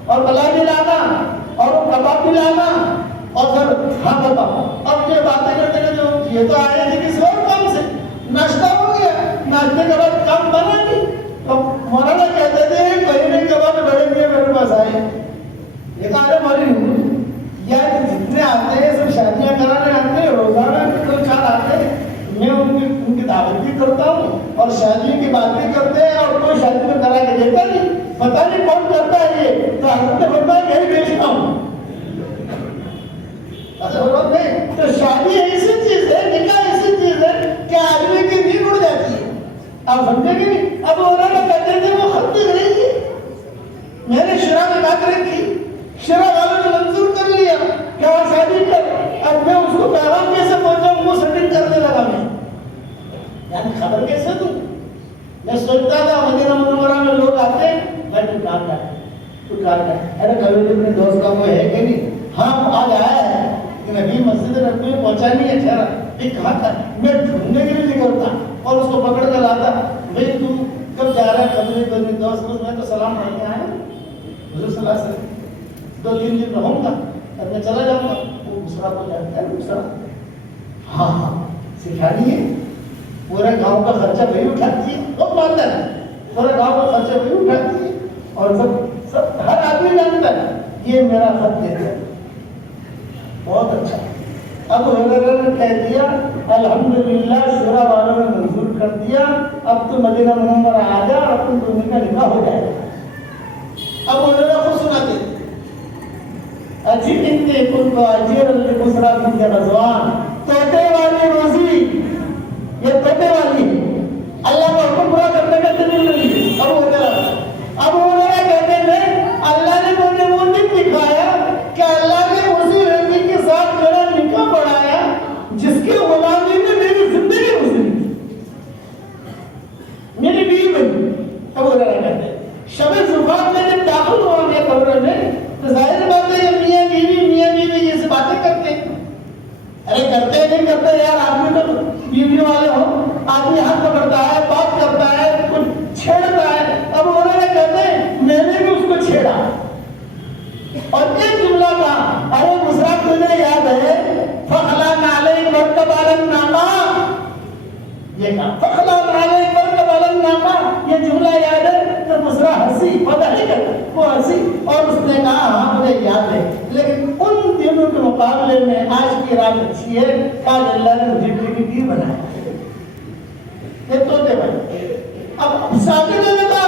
اور ملائی بھی لانا, اور وہ کباب بھی لانا, اور سر ہاں بتاؤ. اب یہ باتیں کرتے ہیں جو یہ تو آئے تھے کسی اور کام سے, ناشتہ ہو گیا, ناشتے کے بعد کام بنا نہیں. تو مولانا کہتے تھے مہینے کے بعد بڑے میاں میرے پاس آئے, یہ کہا ارے مولوی یار جتنے آتے ہیں سب شادیاں کرانے آتے ہیں, روزانہ 2-4 آتے ہیں, میں ان کی دعوت بھی کرتا ہوں, اور شادی کی بات بھی کرتے ہیں, اور کوئی شادی میں کرا کے دیتا نہیں, پتہ نہیں کون کرتا ہے یہ. تو حضرت نے فرمایا کہ یہی بیچتا ہوں. تو شادی ایسی چیز ہے, نکاح ایسی چیز ہے کہ آدمی کی نیند اڑ جاتی ہے, آپ سمجھے گی نہیں. اب انہوں نے کہتے تھے وہ خط لکھ رہی تھی, میں نے شرح میں بات رکھی, شرح والوں نے منظور کر لیا کہ وہ شادی کر. اب میں اس کو پیغام کیسے پہنچاؤں, وہ سیٹنگ کرنے لگا. میں یعنی خبر کیسے دوں. میں سوچتا تھا مدینہ منورہ میں لوگ آتے ہیں, میں تو کہاں کا ہے, تو کہاں کا ہے, ارے کبھی اپنے دوست کا کوئی ہے کہ نہیں, ہاں آج آیا ہے لیکن ابھی مسجد نبوی میں پہنچا نہیں ہے, ٹھہرا, یہ کہاں کا ہے. میں ڈھونڈنے کے لیے نکلتا اور اس کو پکڑ کر لاتا, بھائی تم کب جا رہا ہے کبھی کوئی دوست. میں تو سلام پڑھنے آیا حضور صلی اللہ علیہ وسلم, 2-3 دن رہوں گا اور میں چلا جاؤں گا. وہ دوسرا کو جانتا ہے, دوسرا ہاں ہاں سکھانی ہے, پورے گاؤں کا خرچہ وہی اٹھاتی ہے, وہ مانتا ہے, پورے گاؤں کا خرچہ وہی اٹھاتی ہے, اور سب ہر آدمی جانتا ہے. یہ میرا خط دے دیا, بہت اچھا. اب حضرت نے کہہ دیا الحمدللہ, شورا والوں نے منظور کر دیا, اب تو مدینہ منورہ آ جا, اب تم دونوں کا نکاح ہو جائے گا. اب انہوں نے خود سناتے اجی انتے کن کو اجیر البسرا بن کے رضوان, توتے والی روزی, یہ توتے والی اللہ کا حکم پورا کرنے کا دلیل نہیں. اب انہوں نے کہتے ہیں اللہ نے مجھے وہ میری بیوی بنی. ابو ہریرہ کہتے ہیں شب زفاف میں جب داخل ہوا میں قبر میں تو ظاہر بات ہے کہ میاں بیوی یہ سے باتیں کرتے ہیں. ارے کرتے نہیں کرتے یار, آدمی تو بیوی والے ہو, آدمی ہاتھ پکڑتا ہے, بات کرتا ہے, کچھ چھیڑتا ہے. اب انہوں نے کہتے ہیں میں نے بھی اس کو چھیڑا اور ایک جملہ تھا, ارے مسرا تمہیں یاد ہے فخلا نالے مرکب النامہ, یہ کہا فخلا نالے مرکب النامہ, یہ جملہ یاد ہے. تو مسرا ہنسی, پتہ نہیں کرتا وہ ہنسی اور اس نے کہا ہاں مجھے یاد ہے, لیکن ان دنوں کے مقابلے میں آج کی رات اچھی ہے, آج اللہ نے مجھے بیوی بنایا. یہ توتے بھائی اب شادی میں کہا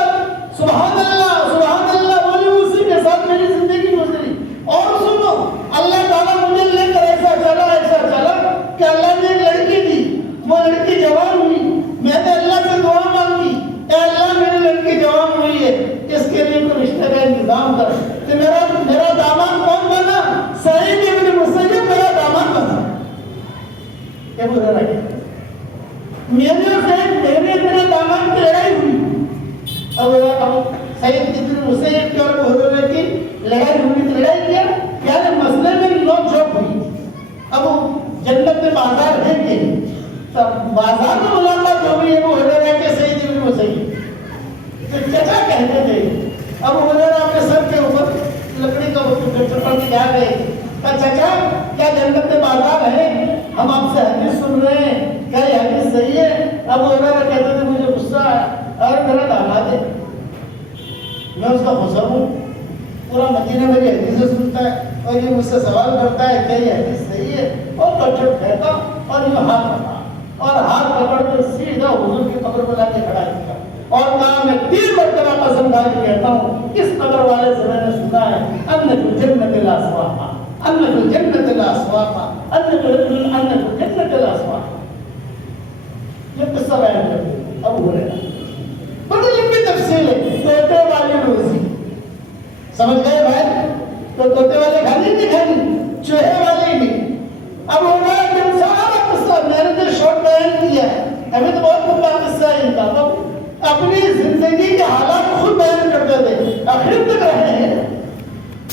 سبحان اللہ بولی, اسی کے ساتھ میری زندگی گزری. اور سنو اللہ تعالیٰ مجھے لے کر ایسا چلا کہ اللہ نے ایک لڑکی دی, وہ لڑکی جوان ہوئی. میں نے اللہ سے دعا مانگی, اے اللہ میری لڑکی جوان ہوئی ہے, اس کے لیے کوئی رشتے کا انتظام کر. کہ میرا داماد کون بنا؟ سعید ابن مسیب میرا داماد بنا. یہ بول رہا ہے میرے داماد کی لڑائی ہوئی. اب سعید ابن مسیب کی اور ابو ہریرہ کی لڑائی ہوئی. لڑائی کیا یعنی مسئلے میں نوک جھوک ہوئی. اب جنت میں بازار ہے کہ بازار میں ملاقات ہو گئی ابو ہریرہ کے سعید ابن مسیب. تو چچا کہتے تھے ابو ہریرہ اپنے سر کے اوپر لکڑی کا چپڑ کے جا رہے, چچا کیا جنت میں بازار ہے؟ ہم آپ سے حدیث سن رہے ہیں, کیا یہ حدیث صحیح ہے؟ ابو ہریرہ کہتے تھے مجھے غصہ ہے, اور میرا داماد ہے, میں اس کا خسر ہوں, پورا مدینہ میری حدیثیں سنتا ہے اور یہ مجھ سے سوال کرتا ہے کیا یہ حدیث صحیح ہے؟ اور کچھ کہتا اور یہ ہاتھ پکڑا اور ہاتھ پکڑ کے سیدھا حضور کی قبر میں لا کے کھڑا کیا اور کہا میں 3 مرتبہ قسم کھا کے کہتا ہوں اس قبر والے سے میں نے سنا ہے ان فی الجنۃ الاسواق, ان فی الجنۃ الاسواق, ان فی الجنۃ الاسواق. یہ قصہ بیان کرتے ہیں ابو ہریرہ. بڑی لمبی تفصیل ہے. توتے والی روزی سمجھ گئے بھائی؟ تو توتے والے کھانے نہیں کھانی, چوہے والے بھی. اب ہمارا جو سارا قصہ میں نے جو شارٹ بیان کیا ہے, ابھی تو بہت لمبا قصہ ہے ان کا, اپنی زندگی کے حالات خود بیان کرتے تھے, آخر تک رہے ہیں.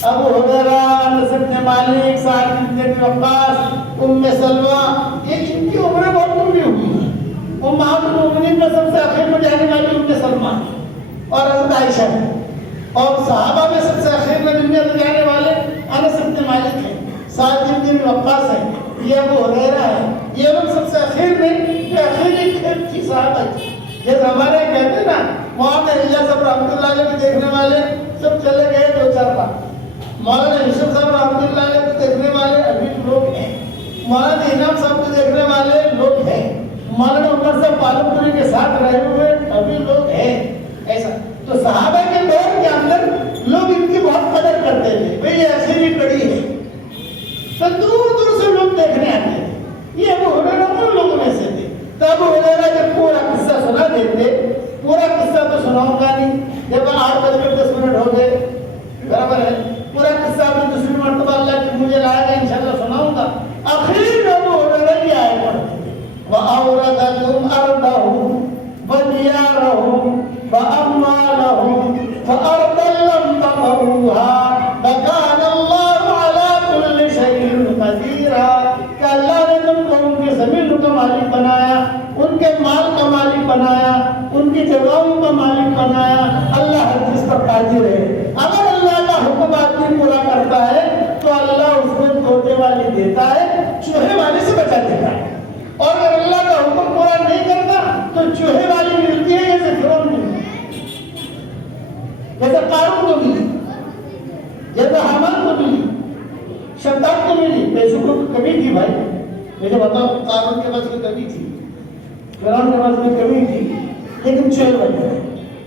ابو ہریرہ, انس بن مالک, سعد بن ابی وقاص, ام سلمہ, یہ ان کی عمریں بہت لمبی ہوئی. امہات المؤمنین میں سب سے آخر میں جانے والی ام سلمہ اور حضرت عائشہ ہے, اور صحابہ میں سب سے آخر میں دنیا میں جانے والے انس بن مالک ہیں, سعد بن ابی وقاص ہیں, یہ ابو ہریرہ ہے. یہ لوگ سب سے آخر میں جو آخری کھیل تھی صحابہ کی. جیسے ہمارے کہتے ہیں نا مولانا رضا صاحب رحمۃ اللہ علیہ کے دیکھنے والے سب چلے گئے 2-4 بار. مولانا یوسف صاحب رحمۃ اللہ علیہ کو دیکھنے والے ابھی لوگ ہیں. مولانا انعام صاحب کو دیکھنے والے لوگ ہیں. مولانا عمر صاحب پالم پوری کے ساتھ رہے ہوئے ابھی لوگ ہیں. ایسا تو صحابہ کے دور کے اندر لوگ ان کی بہت قدر کرتے تھے, بھئی یہ آخری کڑی ہے, تو دور دور سے لوگ دیکھنے آتے تھے. یہ ابو ہریرہ ان لوگوں میں سے تھے. تو ابو ہریرہ جب پورا قصہ سنا دیتے, پورا قصہ تو سناؤں گا نہیں, جب 8:10 ہو گئے برابر ہے, پورا قصہ بھی دوسری مرتبہ اللہ کی مجھے لائے گا انشاءاللہ سناؤں گا. آخری میں ابو ہریرہ کی آئے پڑھتے تھے وَأَوْرَثَكُمْ أَرْضَهُمْ وَدِيَارَهُمْ وَأَمْوَالَهُمْ فَأَرْضًا لَّمْ تَطَئُوهَا وَكَانَ اللَّهُ عَلَىٰ كُلِّ شَيْءٍ قَدِيرًا. کہ اللہ نے تم کو ان کی زمین کا مالک بنایا, ان کے مال کا مالک بنایا, ان کی جگہوں کا مالک بنایا. اللہ ہر چیز پر قادر ہے. اگر اللہ کا حکم آدمی پورا کرتا ہے تو اللہ اس کو توتے والی دیتا ہے, چوہے والے سے بچا دیتا ہے. اور اگر اللہ کا حکم پورا نہیں کرتا تو چوہے والی ملتی ہے جیسے فرعون ملی, جیسے قارون کو ملی, جیسے حامان کو ملی, شداد کو ملی. پیسوں کو کمی تھی بھائی, مجھے بتاؤ قارون کے پاس کوئی کمی تھی, فرعون کے پاس کوئی کمی تھی, لیکن چوہے والے.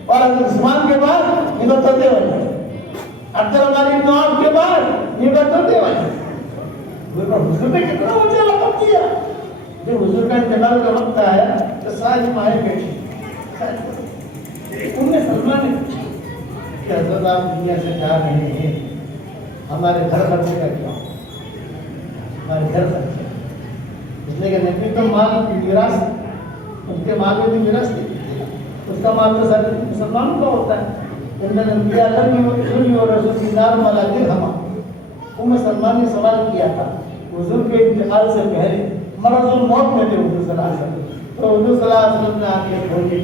اور حضرت عثمان کے بعد یہ توتے والے, عبد الرحمن بن عوف کے بعد یہ توتے والے. حضور نے کتنا اونچا لقب دیا. جب حضور کا انتقال کا وقت آیا تو ساری مائیں بیٹھی. ام سلمہ نے پوچھا کہ حضرت آپ دنیا سے جا رہے ہیں, ہمارے گھر خرچے کا کیا, ہمارے گھر خرچے, اس لیے کہ نبی کا مال میراث, ان کے مال میں بھی میراث نہیں دیتے. اس کا معاملہ سر مسلمانوں کا ہوتا ہے. سلمان نے سوال کیا تھا حضور کے انتقال سے پہلے مرض الموت میں تھے حضور صلی اللہ علیہ وسلم. تو حضور صلی اللہ علیہ وسلم نے آ کے کھولی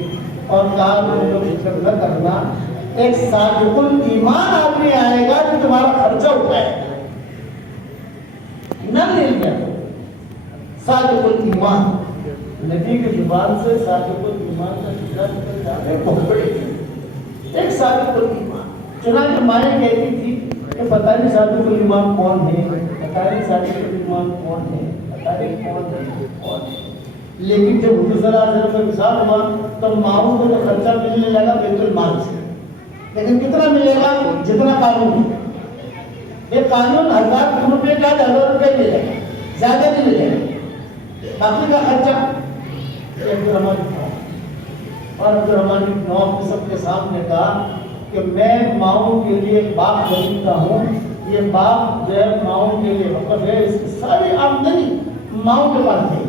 اور کہا تم لوگ فکر نہ کرنا، ایک صادق الایمان آدمی آئے گا جو تمہارا خرچہ اٹھائے گا. نہ مل گیا صادق الایمان، نبی کی زبان سے صادق الایمان کا ذکر نکل جاتا ہے بہت بڑی ایک صادق الایمان. چنانچہ مائیں کہتی تھی کہ پتہ نہیں صادق الایمان کون ہے، پتہ نہیں صادق الایمان کون ہے، پتہ نہیں کون ہے. لیکن جب حضور صلی اللہ علیہ وسلم کا وصال ہوا تو ماؤں کو جو خرچہ ملنے لگا بیت المال سے، لیکن کتنا ملے گا؟ جتنا قانون ہے. یہ قانون 1000 روپے کا 1000 روپے ملے گا، زیادہ نہیں ملے گا. باقی کا خرچہ اور عبدالرحمن بن عوف نے سب کے سامنے کہا کہ میں ماؤں کے لیے ایک باغ خریدتا ہوں، یہ باغ جو ہے ماؤں کے لیے وقف ہے، اس کی ساری آمدنی ماؤں کے پاس ہے.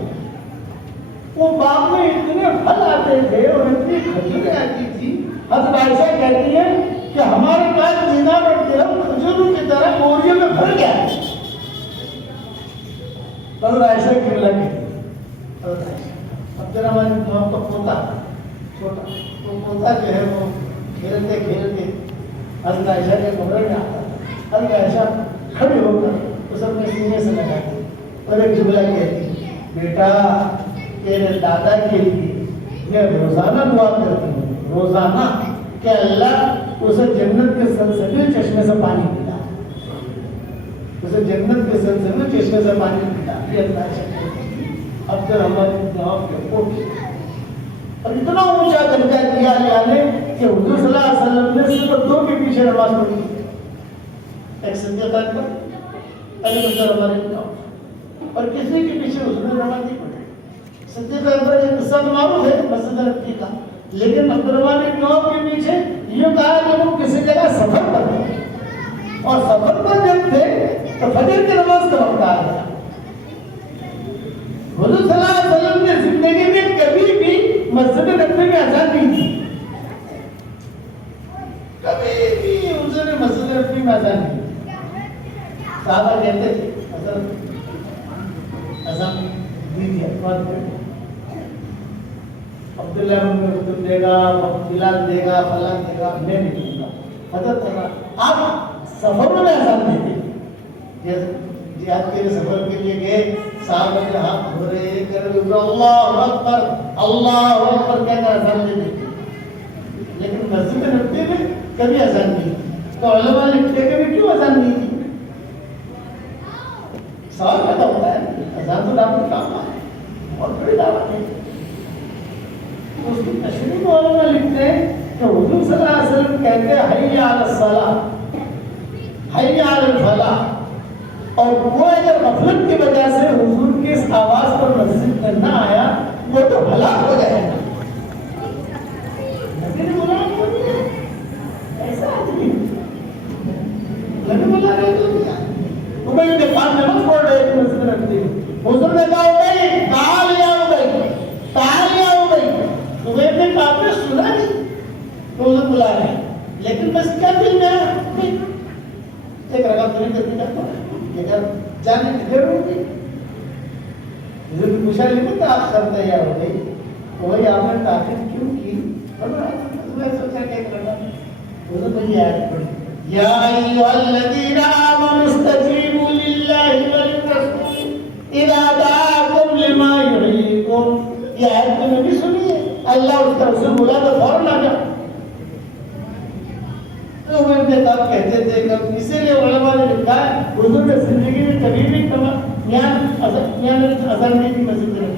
وہ باغ میں اتنے پھل آتے تھے اور اتنی کھجوریں آتی تھی، حضرت عائشہ کہتی ہیں کہ ہمارے پاس دینار اور درہم کھجوروں کی طرح بوریوں میں بھر گیا. حضرت عائشہ کی ملا کہتی عبدالرحمن بن عوف کا پوتا چھوٹا، وہ پوتا جو ہے وہ کھیلتے کھیلتے حضرت عائشہ کے کمرے میں آتا تھا. حضرت عائشہ کھڑے ہو کر اس اپنے سینے سے لگاتی اور ایک جملہ کہتی، بیٹا تیرے دادا کے لیے میں روزانہ دعا کرتی ہوں، روزانہ، کہ اللہ اسے جنت کے سلسبیل چشمے سے پانی پلا، اسے جنت کے سلسبیل چشمے سے پانی پلا. یہ اللہ عبدالرحمن بن عوف کے پوتے اور اتنا اونچا درجہ دیا اللہ نے کہ حضور صلی اللہ علیہ وسلم نے صرف 2 کے پیچھے نماز پڑھی. ایک صدیق اکبر، ایک عبدالرحمن بن عوف، اور کسی کے پیچھے حضور نے نماز نہیں پڑھی. صدیق اکبر یہ قصہ تو معروف ہے مسجد نبوی کا، لیکن عبدالرحمن بن عوف کے پیچھے یہ کہا کہ وہ کسی جگہ سفر پر تھے اور سفر پر جب تھے تو فجر کی نماز کا وقت آ گیا. حضور صلی اللہ علیہ وسلم نے زندگی میں کبھی بھی مسجد نبوی میں اذان نہیں دی، کبھی بھی حضور نے مسجد نبوی میں اذان نہیں دی. صحابہ کہتے تھے حضرت اذان دیجیے، عبداللہ بن مسعود دے گا، بلال دے گا، فلاں دے گا، میں نہیں دوں گا. حضرت آپ سفروں میں اذان دیتے، جہاد کے سفر کے لیے گئے، صحابہ کے ہاتھ دھو رہے کر اللہ اکبر کہہ کر اذان دیتے، لیکن مسجد نبوی میں کبھی اذان نہیں. تو علماء لکھتے کہ کیوں اذان نہیں دی؟ سوال پیدا ہوتا ہے، اذان تو دعوت کا کام ہے، بہت بڑی دعوت ہے. اس کی تشریح میں علماء لکھتے ہیں کہ حضور صلی اللہ علیہ وسلم کہتے ہیں حی علی الصلاۃ، حی علی الفلاح، اور وہ اگر غفلت کی وجہ سے حضور کی اس آواز پر مسجد میں نہ آیا وہ تو ہلاک ہو جائے گا. نبی نے بولا ایسا آدمی نبی بولا رہے تو ابئی نے 5 نماز پڑھ رہے تھے مسجد رکھتے، حضور نے کہا ابئی تعال یا ابئی، تعال یا ابئی. ابئی نے کہا آپ نے سنا نہیں تو حضور بلا رہے، لیکن بس کیا دل میں ایک رکعت نہیں کرتی جاتا جانے کی دیر ہوگی. حضور نے پوچھا لیکن تاخیر تیار ہو گئی، وہی آپ نے تاخیر کیوں کی؟ میں سوچا کہ ایک رکعت حضور نے یہ آیت پڑھی، یا ایھا الذین آمنوا استجیبوا للہ وللرسول اذا دعاکم لما یحییکم. یہ آیت تو نبی سنی ہے، اللہ اس کا رسول بولا تو فوراً آ جاؤ. کب کہتے تھے کب، اسی لیے علماء نے لکھا ہے حضور نے زندگی میں کبھی بھی اذان نہیں کی مسجد میں،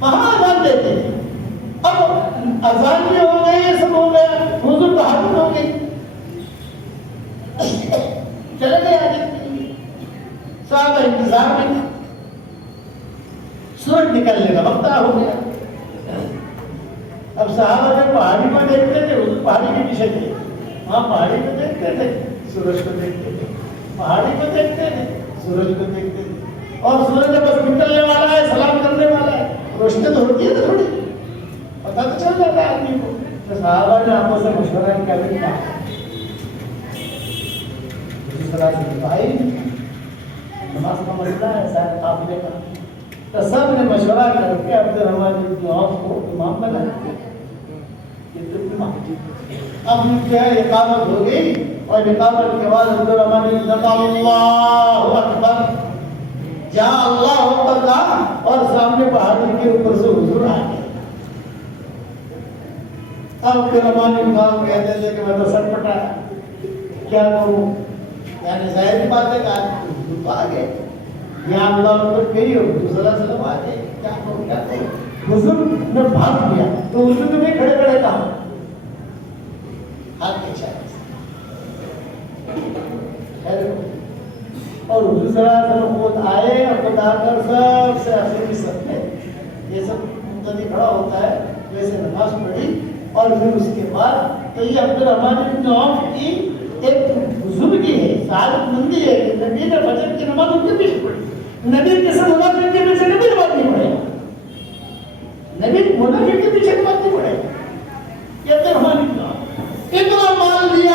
وہاں اذان دیتے تھے. اب اذان بھی ہو گئی، یہ سب ہو گیا، حضور تو حاضر ہو گئی، چلے گئے آگے. صحابہ انتظار میں تھے، سورج نکلنے کا وقت ہو گیا. اب صحابہ جب پہاڑی کو دیکھتے تھے حضور پہاڑی کے پیچھے تھے، وہاں پہاڑی کو دیکھتے تھے، سورج کو دیکھتے تھے، پہاڑی کو دیکھتے تھے، سورج کو دیکھتے تھے. اور سورج جب بس نکلنے والا ہے، سلام کرنے والا ہے، روشنی تو ہوتی ہے نا تھوڑی، پتہ تو چل جاتا ہے آدمی کو. تو صحابہ نے آپس سے مشورہ کیا کیا بھائی نماز کا مسئلہ ہے شاید قافلے کا، تو سب نے مشورہ کر کے عبد الرحمن بن عوف کو امام بنا دیا۔ اب کیا اقامت ہو گئی اور اقامت کے بعد عبد الرحمن بن عوف اللہ اکبر جہاں اللہ اکبر کہا اور سامنے پہاڑی کے اوپر سے حضور آ گئے۔ اب عبد الرحمن بن عوف کہتے تھے کہ میں تو سر پٹا کیا کروں، یعنی ظاہری بات ہے کہ حضور تو آ گئے، یہاں اللہ اکبر کہی اور حضور صلی اللہ علیہ وسلم آ گئے، کیا کروں کیا کروں۔ حضور نے بھاگ لیا تو حضور نے کھڑے کھڑے کہا ہاتھ کے اشارے سے اور حضور صلی اللہ علیہ وسلم خود آئے اور خود آ کر سب سے آخری سب میں یہ سب مقتدی کھڑا ہوتا ہے ویسے نماز پڑھی، اور پھر اس کے بعد تو یہ عبد الرحمن بن عوف کی ایک بزرگی ہے، سعادت مندی ہے کہ نبی نے فجر کی نماز ان کے پیچھے پڑھی۔ نبی کسی منافق کے پیچھے نبی نماز نہیں پڑھے، نبی منافق کے پیچھے نماز نہیں پڑھے۔ یہ عبد الرحمن بن عوف اتنا مال دیا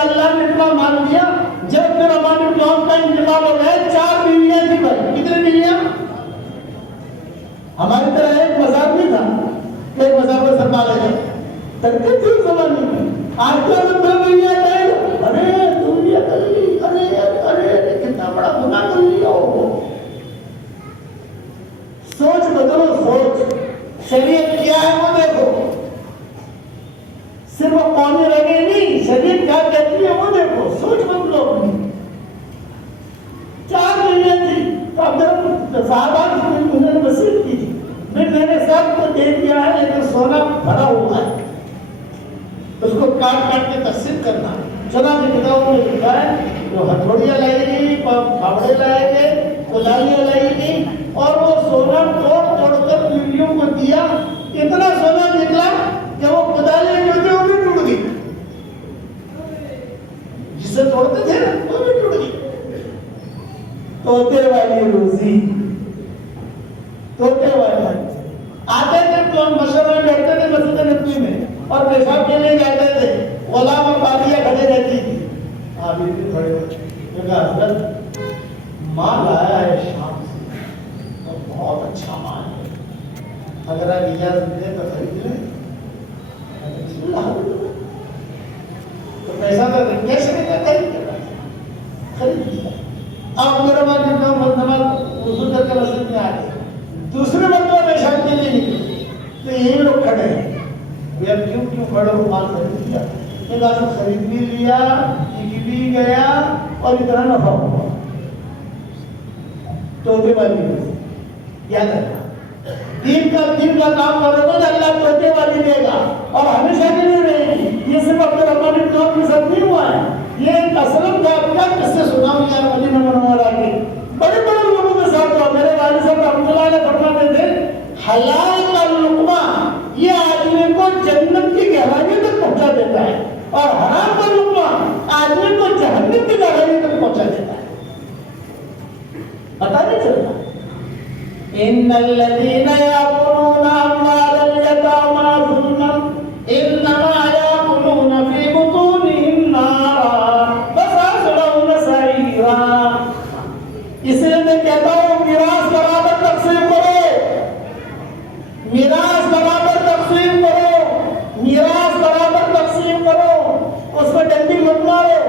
اللہ نے اتنا مال دیا، جب عبد الرحمن بن عوف کا انتقال ہو گیا 4 بیویاں تھی بھائی، کتنی بیویاں؟ ہماری طرح ایک مزار نہیں تھا، ایک مزار میں سرما لے گئے ترکت تھی اس زمانے میں، آج تو 2 بیویاں گئے، ارے دنیا کر لی، ارے کتنا بڑا گناہ کر لیا ہو۔ سوچ بدلو، سوچ شریعت کیا ہے وہ دیکھو، صرف وہ قومی رہ گئی نہیں، شریعت کیا کہتی ہے وہ دیکھو، سوچ بدلو اپنی۔ 4 بیویاں تھی تو اب صحابہ انہوں نے وصیت کی تھی، میں نے سب کو دے دیا ہے لیکن سونا بھرا ہوا ہے، اس کو کاٹ کاٹ کے تقسیم کرنا۔ چنانچہ کتابوں میں لکھا ہے جو ہتھوڑیاں لائے گی، پھاوڑے لائے گے، کدالیاں لائے گی، اور وہ سونا توڑ توڑ کر بیویوں کو دیا، اتنا سونا نکلا کہ وہ کدالیاں جو تھی وہ بھی ٹوٹ گئی، جسے توڑتے تھے نا وہ بھی ٹوٹ گئی۔ توتے والی روزی، توتے والی آتے تھے تو ہم مشورہ بیٹھتے تھے مسجد نبوی میں اور پیشاب کے لیے جاتے تھے، غلام اور باقیاں کھڑے رہتی تھی، آپ بھی کھڑے ہوئے، حضرت مال آیا ہے شام سے اور بہت اچھا مال ہے، اگر آپ اجازت دیں تو خرید لیں۔ بسم اللہ، تو پیسہ تو کیسے خرید لیا۔ اب میرے بعد جب نماز وضو کر کے مسجد میں آ گئے، دوسرے مرتبہ پیشاب کے لیے نکلے تو یہی لوگ کھڑے ہیں، اب کیوں کھڑے ہو، مال خرید لیا، ایک آدمی خرید بھی لیا، ٹک بھی گیا اور اتنا نفع ہوا۔ توتے والی یاد رکھنا، دین کا کام کرو گے تو اللہ توتے والی دے گا اور ہمیشہ کے لیے رہے گی۔ یہ صرف عبد الرحمن بن عوف کے ساتھ نہیں ہوا ہے، یہ ایک اسلم کا کیا قصے سناؤں یار مدینہ منورہ کے بڑے بڑے لوگوں کے ساتھ ہوا۔ میرے والد صاحب رحمۃ اللہ علیہ فرماتے تھے حلال کا لقمہ یہ آدمی کو جنت کی گہرائی تک پہنچا دیتا ہے اور حرام کا لقمہ آدمی کو جہنم کی گہرائی تک پہنچا دیتا ہے، پتہ نہیں چلتا۔ ان الذين يأكلون أموال اليتامى ظلما إنما يأكلون في بطونهم نارا وسيصلون سعيرا۔ اس لیے میں کہتا ہوں میراث برابر تقسیم کرو، میراث برابر تقسیم کرو، میراث برابر تقسیم کرو، اس میں ڈنڈی مت مارو۔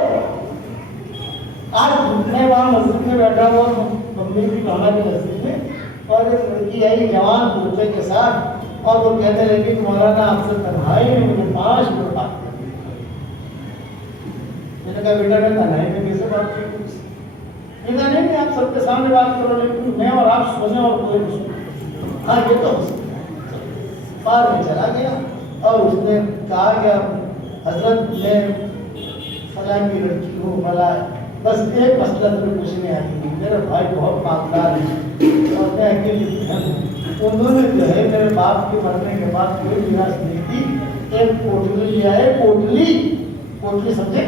آج میں وہاں مسجد میں بیٹھا ہوا ممی کی ماما کی مسجد میں اور ایک لڑکی آئی جوان بچے کے ساتھ اور وہ کہنے لگی کہ مولانا آپ سے تنہائی میں مجھے 5 منٹ بات کرنی ہے۔ میں نے کہا بیٹا میں تنہائی میں کیسے بات کروں؟ نہیں آپ سب کے سامنے بات کرو لیکن میں اور آپ سوچیں اور کوئی نہیں سنے۔ ہاں یہ تو ہو سکتا ہے۔ باہر میں چلا گیا اور اس نے کہا کہ حضرت میں فلاں کی لڑکی ہوں فلاں، بس ایک مسئلہ تمہیں پوچھنے آئی ہوں، میرے بھائی بہت مالدار ہیں اور میں اکیلی بہن ہوں، انہوں نے جو ہے میرے باپ کے مرنے کے بعد کوئی میراث نہیں دی، ایک پوٹلی لیا ہے، پوٹلی سمجھے،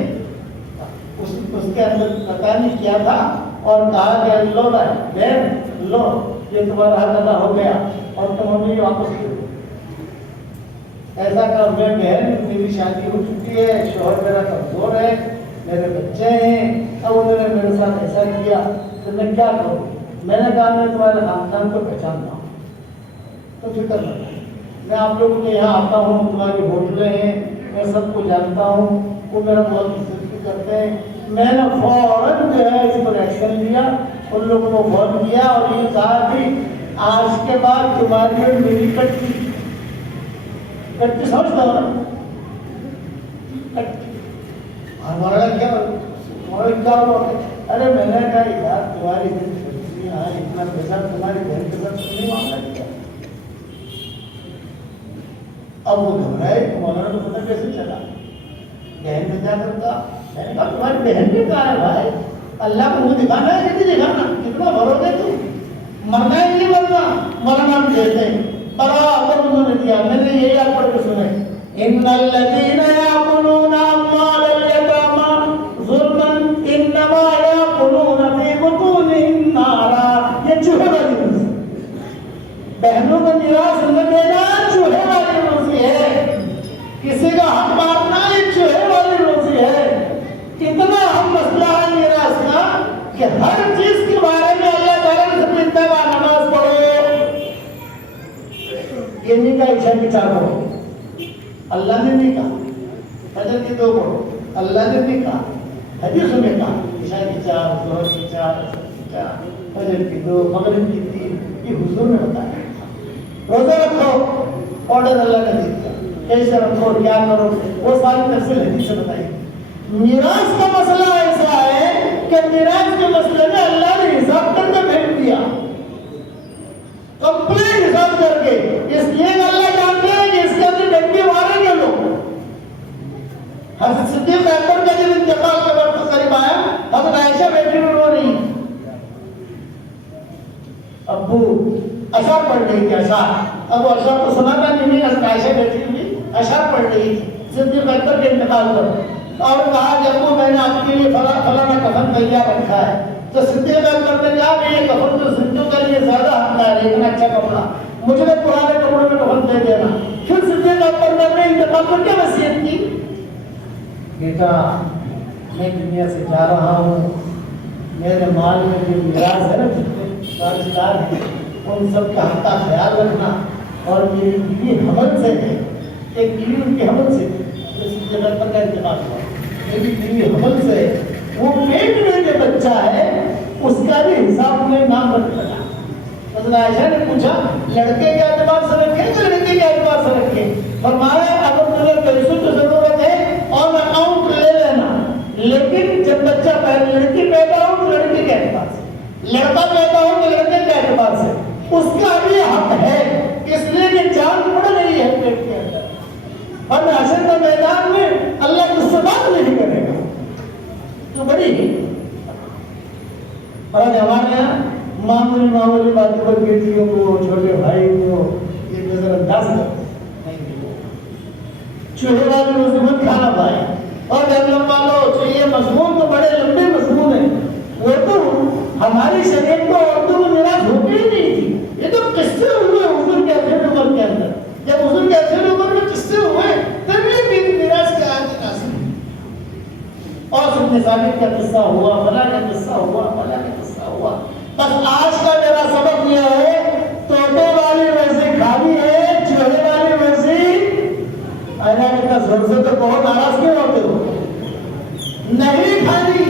اس کے اندر پتہ نہیں کیا تھا اور کہا کہ لو بہن لو یہ تمہارا حق ادا ہو گیا اور تم ہمیں واپس کرو۔ ایسا کہا میں بہن میری شادی ہو چکی ہے، شوہر میرا کمزور ہے، میرے بچے ہیں، اب انہوں نے میرے ساتھ ایسا کیا تو میں کیا کروں؟ میں نے کہا میں تمہارے خاندان کو پہچانتا ہوں، تو فکر نہ کرو، میں آپ لوگوں کے یہاں آتا ہوں، تمہاری ہوٹلیں ہیں، میں سب کو جانتا ہوں، وہ میرا بہت عزت بھی کرتے ہیں۔ میں نے فوراً جو ہے اس پر ایکشن لیا، ان لوگوں کو فون کیا اور یہ کہا کہ آج کے بعد تمہاری اور میری کٹی سمجھتا ہوں نا، ہمارا کیا ہوا؟ ارے میں نے کہا یار تمہاری اتنا پیسہ تمہاری بہن کے ساتھ نہیں معاملہ کیا۔ اب وہ گھبرائے، مولانا کو پتہ کیسے چلا؟ بہن میں کیا کرتا؟ میں نے کہا تمہاری بہن بھی کہا ہے بھائی، اللہ کو منہ دکھانا ہے کہ نہیں دکھانا؟ کتنا بھرو گے تم؟ مرنا ہے نہیں مرنا؟ مولانا ہم کہتے ہیں برابر انہوں نے دیا۔ میں نے یہی آپ پڑھ کے سنے، ان الذین یاکلون اموال الیتامی ظلما انما یاکلون فی بطونہم نارا۔ یہ چوہے والی روزی، بہنوں کو میراث نہ دینا چوہے والی روزی ہے، کسی کا حق مارنا یہ چوہے والی روزی ہے۔ اتنا ہم مسئلہ ہے میراث کا کہ ہر چیز کے بارے میں اللہ تعالیٰ نے سب اتباع نماز پڑھو، یہ نہیں کہا عشاء کی 4 پڑھو، اللہ نے نہیں کہا فجر کی 2 پڑھو، اللہ نے نہیں کہا، حدیثوں میں کہا عشاء کی 4، ظہر کی 4، عصر کی 4، فجر کی 2، مغرب کی 3، یہ حضور نے بتایا۔ روزہ رکھو، آرڈر اللہ نے دیا، کیسے رکھو، کیا کرو، وہ ساری تفصیل حدیث سے بتائی۔ میراث کا مسئلہ ایسا ہے کہ میراث کے مسئلے میں اللہ نے حساب کر کے بھیج دیا، کمپلیٹ حساب کر کے، اس لیے اللہ جانتے ہیں کہ اس کے اندر ڈنڈی ماریں گے لوگ۔ حضرت صدیق اکبر کا جب انتقال کا وقت قریب آیا، حضرت عائشہ بیٹھی ہوئی رو رہی، ابو اشعار پڑھ رہی تھی، اشعار، اب وہ اشعار تو سنا تھا نہیں، حضرت عائشہ بیٹھی ہوئی اشعار پڑھ رہی تھی صدیق اکبر کے انتقال پر، اور کہا کہ ابو میں نے آپ کے لیے فلانا کفن تیار رکھا ہے، تو صدیق اکبر نے کہا کہ یہ کفن تو زندوں کے لیے زیادہ حقدار ہے، اتنا اچھا کپڑا مجھے پرانے کپڑے میں کفن دے دینا۔ پھر صدیق اکبر نے اپنے انتقال پر کیا وصیت کی؟ بیٹا میں دنیا سے جا رہا ہوں، میرے مال میں جو میراث ہے نا، جتنے وارثدار ہیں ان سب کا حق کا خیال رکھنا، اور میری بیوی حمل سے ہے، ایک بیوی ان کی حمل سے صدیق اکبر کا انتقال ہوا، میری بیوی حمل سے ہے، وہ پیٹ میں جو بچہ ہے اس کا بھی حساب میں نام رکھ لگا۔ حضرت عائشہ نے پوچھا لڑکے کے اعتبار سے رکھے کہ لڑکی کے اعتبار سے رکھے؟ فرمایا اگر تمہیں پیسوں کی ضرورت ہے اور اکاؤنٹ لے لینا، لیکن جب بچہ پہلے لڑکی پیدا ہو تو لڑکی کے اعتبار سے، لڑکا پیدا ہو تو لڑکے کے اعتبار سے، اس کا بھی حق ہے، اس لیے کہ جان پڑ رہی ہے پیٹ کے اندر، اور حشر کے میدان میں اللہ اس سے بات نہیں کرے گا، تو بڑی ہی اور ہمارے یہاں معمولی باتوں پر بیٹیوں کو، چھوٹے بھائی کو یہ نظر انداز نہیں، چوہے والی روزی مت کھانا بھائی۔ اور جب والوں یہ مضمون تو بڑے لمبے مضمون ہیں، اردو ہماری شریعت کو اردو میں میراث ہوتی ہی نہیں تھی، یہ تو قصے ہوئے حضور کے اخیر عمر کے اندر، جب حضور کے اخیر عمر میں قصے ہوئے تب یہ بھی میراث کے آیت نازل ہوئی، اور ابن ثابت کا قصہ ہوا، فلاں کا قصہ ہوا، فلاں کا قصہ ہوا۔ بس آج کا میرا سبق یہ ہے، توتے والی روزی کھانی ہے، چوہے والی روزی اللہ کا زور سے تو بہت ناراض کیوں ہوتے ہو؟ نہیں کھانی،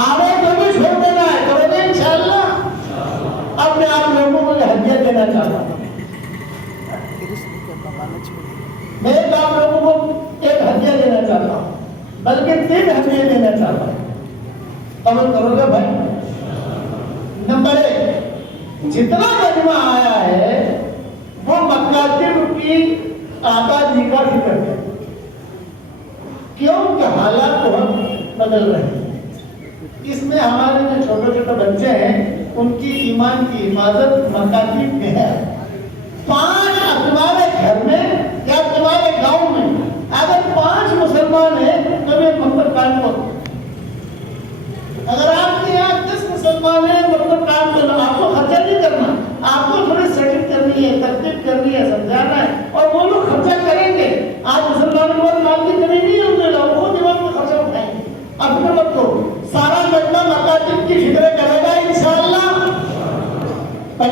آگے تو بھی چھوڑ دینا ہے، کرو گے انشاءاللہ۔ اب میں آپ لوگوں کو یہ ہدیہ دینا چاہتا ہوں، میں آپ لوگوں کو ایک ہدیہ دینا چاہتا ہوں، بلکہ 3 ہدیے دینا چاہتا ہوں، قبول کرو گے بھائی؟ نمبر 1، جتنا مجمع آیا ہے وہ مکاتب کی آقا جی کا ذکر ہے، کیوں کہ حالات بہت بدل رہے ہیں، اس میں ہمارے جو چھوٹے چھوٹے بچے ہیں ان کی ایمان کی حفاظت مکاتب میں ہے۔ 5 تمہارے گھر میں یا تمہارے گاؤں میں اگر 5 مسلمان ہیں تو یہ مکتب قائم کرو، اگر آپ کے یہاں 10 مسلمان ہیں مکتب قائم کرنا، آپ کو خرچہ نہیں کرنا، آپ کو تھوڑی سیٹنگ کرنی ہے، ترتیب کرنی ہے، سمجھانا ہے، اور وہ لوگ خرچہ کریں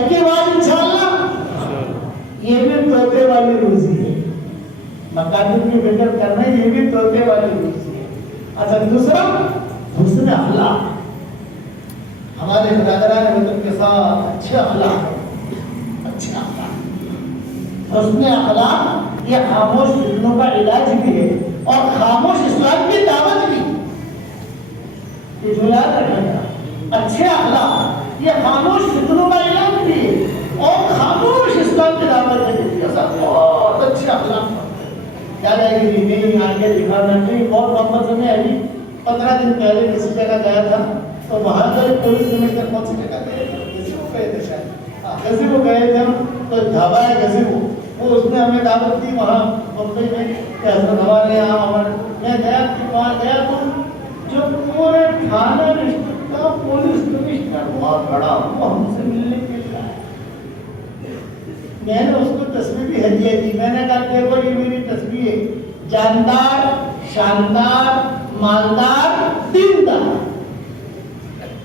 عید کے بعد انشاءاللہ یہ بھی توتے والی روزی ہے، مقاصد کی فکر کرنا یہ بھی توتے والی روزی ہے۔ اچھا دوسرا حسن اخلاق، ہمارے برادران وطن کے ساتھ اچھے اخلاق، اچھے اخلاق، حسن اخلاق یہ خاموش فتنوں کا علاج بھی ہے اور خاموش اسلام کی دعوت بھی، یہ جو یاد رکھنا ہے، اچھے اخلاق یہ خاموش فتنوں کا علاج بھی ہے اور خاموش اسلام کی دعوت بھی ہے۔ سب بہت اچھے اخلاق یاد آئے گی، نہیں آگے دکھانا نہیں، بہت محبت سے میں ابھی 15 دن پہلے کسی جگہ گیا تھا تو وہاں پر پولیس کمشنر کون سی جگہ گئے تھے، کسی کو گئے تھے شاید، کسی کو گئے تھے تو ڈھابا ہے کسی کو، وہ اس نے ہمیں دعوت دی وہاں ممبئی میں کہ حضرت ہمارے یہاں میں گیا وہاں گیا تو جو پورے تھانہ ڈسٹرکٹ کا پولیس کمشنر بہت بڑا وہ ہم سے ملنے کے لیے آیا۔ میں نے اس کو تصویر بھی ہدیہ دی، میں نے کہا دیکھو یہ میری تصویر ہے، جاندار، شاندار، مالدار، دیندار۔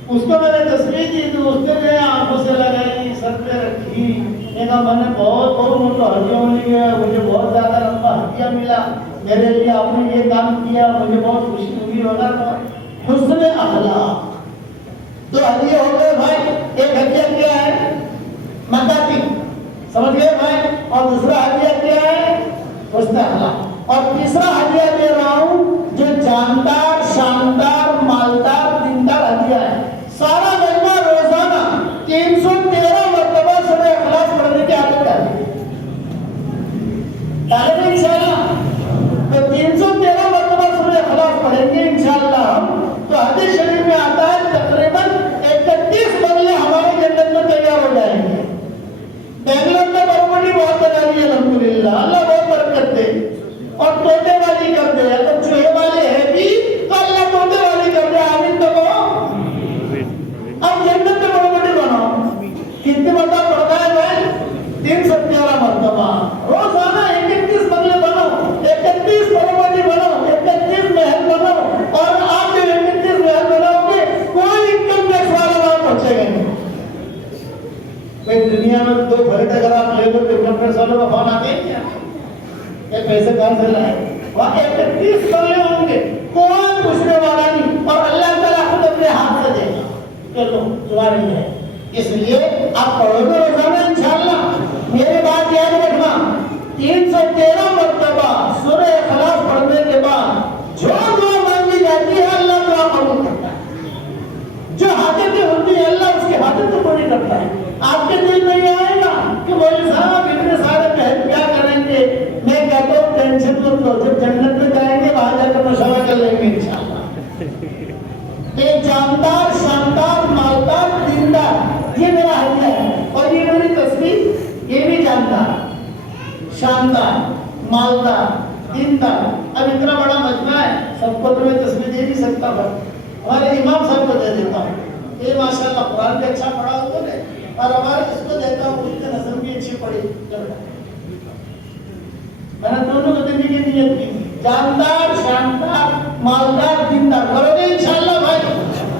اس کو میں نے تصویر دی تو اس نے میرے آنکھوں سے لگائی، سر پہ رکھی، میں کہا میں نے بہت مجھے ہدیہ ملی ہے، مجھے بہت زیادہ لمبا ہدیہ ملا، میرے لیے آپ نے یہ کام کیا، مجھے بہت خوشی ہوئی وغیرہ۔ حسن اخلاق دو ہدیے ہو گئے بھائی، ایک ہدیہ کیا ہے مکاتی، سمجھ گئے بھائی، اور دوسرا ہدیہ کیا ہے حسن اخلاق، اور تیسرا ہدیہ دے رہا ہوں جو جاندار، شاندار، مالدار، دیندار ہدیہ ہے۔ سارا مہینہ روزانہ 313 مرتبہ سورہ اخلاص پڑھنے کی عادت ڈالیں ڈالیں انشاءاللہ، تو 313 مرتبہ سورہ اخلاص پڑھیں گے انشاءاللہ ہم، تو حدیث شریف میں آتا ہے تقریباً 31 بنگلے ہمارے جنت میں تیار ہو جائیں گے۔ بنگلور میں پراپرٹی بہت بنانی ہے الحمدللہ، اللہ بہت برکت دے اور توتے والی کر دے، اگر چوہے والے ہیں بھی تو اللہ توتے والی کر دے، آمین تو کہو۔ اب جنت میں پراپرٹی بناؤ، کتنی مرتبہ پڑھتا ہے بھائی 313 مرتبہ، روزانہ 31 بنگلے بناؤ، 31 پراپرٹی بناؤ، 31 محل بناؤ، اور آپ جو 31 محل بناؤ گے کوئی انکم ٹیکس والا وہاں پہنچے گا نہیں۔ دنیا میں 2 فلیٹ اگر آپ لے لو تو انکم ٹیکس والوں کا فون آتے ہیں کیا؟ یہ پیسے کہاں سے لائے؟ وہاں 31 بنگلے ہوں گے، کوئی پوچھنے والا نہیں، اور اللہ تعالیٰ خود اپنے ہاتھ سے دے گا کہ لو تمہارے لیے۔ اس لیے آپ پڑھو گے روزانہ انشاءاللہ، میری بات یاد رکھنا، 313 مرتبہ سورہ اخلاص پڑھنے کے بعد جو دعا مانگی جاتی ہے اللہ دعا قبول کرتا ہے، جو حاجتیں ہوتی ہیں اللہ اس کی حاجت کو پوری کرتا ہے۔ آپ کے دل میں یہ آئے گا کہ مولوی صاحب اتنے سارے پہل کیا کریں گے، میں کہتا ہوں ٹینشن مت لو، جب جنت میں جائیں گے وہاں جا کر مشورہ کر لیں گے انشاءاللہ۔ کہ جاندار، شاندار، مالدار، دیندار، یہ میرا ہدیہ ہے، اور یہ میری تصویر، یہ بھی جاندار، شاندار، مالدار، دیندار۔ اب اتنا بڑا مجمع ہے، سب کو تو میں تصویر دے نہیں سکتا، ہمارے امام صاحب کو دے دیتا ہوں، یہ ماشاءاللہ قرآن بھی اچھا پڑھا ہوتا ہے، اور ہمارے اس کو دیتا ہوں اس نے نظم بھی اچھی پڑھی، میں نے دونوں کو دینے کی نیت کی، جاندار، شاندار، مالدار، دیندار، کرو گے انشاءاللہ بھائی۔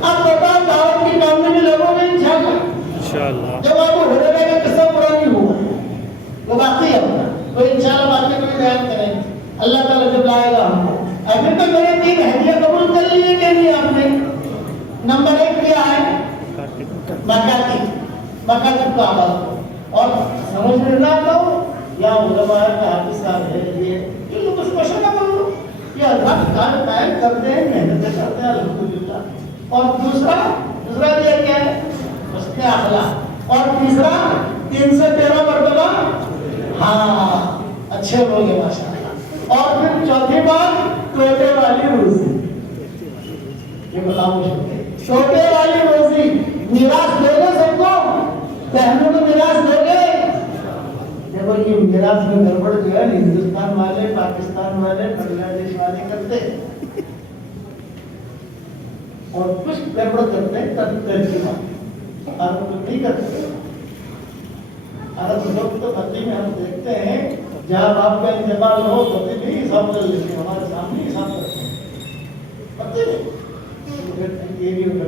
اب بتاؤ دعوت کی کامیابی لوگوں میں انشاءاللہ، جب آپ ہو رہے گا قصہ پرانی ہوا وہ باقی ہے، تو انشاءاللہ باقی کوئی بیان کریں گے اللہ تعالیٰ جب لائے گا ہم کو۔ ابھی تو میرے 3 ہدیہ قبول کر لیے کہ نہیں آپ نے؟ نمبر 1 کیا ہے مکاتی، مکاتی کا عمل، اور سمجھ میں نہ آتا یا علماء کا حافظ صاحب ہے یہ لوگ اس کو شکا کر لو، یہ حضرات کام قائم کرتے ہیں، محنتیں کرتے ہیں الحمدللہ۔ اور دوسرا یہ کیا ہے حسن اخلاق، اور تیسرا 313 مرتبہ ہاں اچھے ہو گئے ماشاءاللہ، اور پھر چوتھی بات توتے والی روزی، یہ بتاؤ مجھے توتے والی روزی، میراث دو گے سب کو، بہنوں کو میراث دو گے؟ دیکھو یہ میراث میں گڑبڑ جو ہے ہندوستان والے، پاکستان والے، بنگلہ دیش والے کرتے ہیں، اور کچھ گڑبڑ کرتے ہیں ترجمہ، عرب لوگ نہیں کرتے۔ عرب لوگ تو بتی میں ہم دیکھتے ہیں جہاں باپ کا انتقال ہو بتی بھی حساب کر لیتے ہیں، ہمارے سامنے حساب کرتے ہیں، بتی نہیں یہ بھی ہوگا،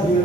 000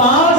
5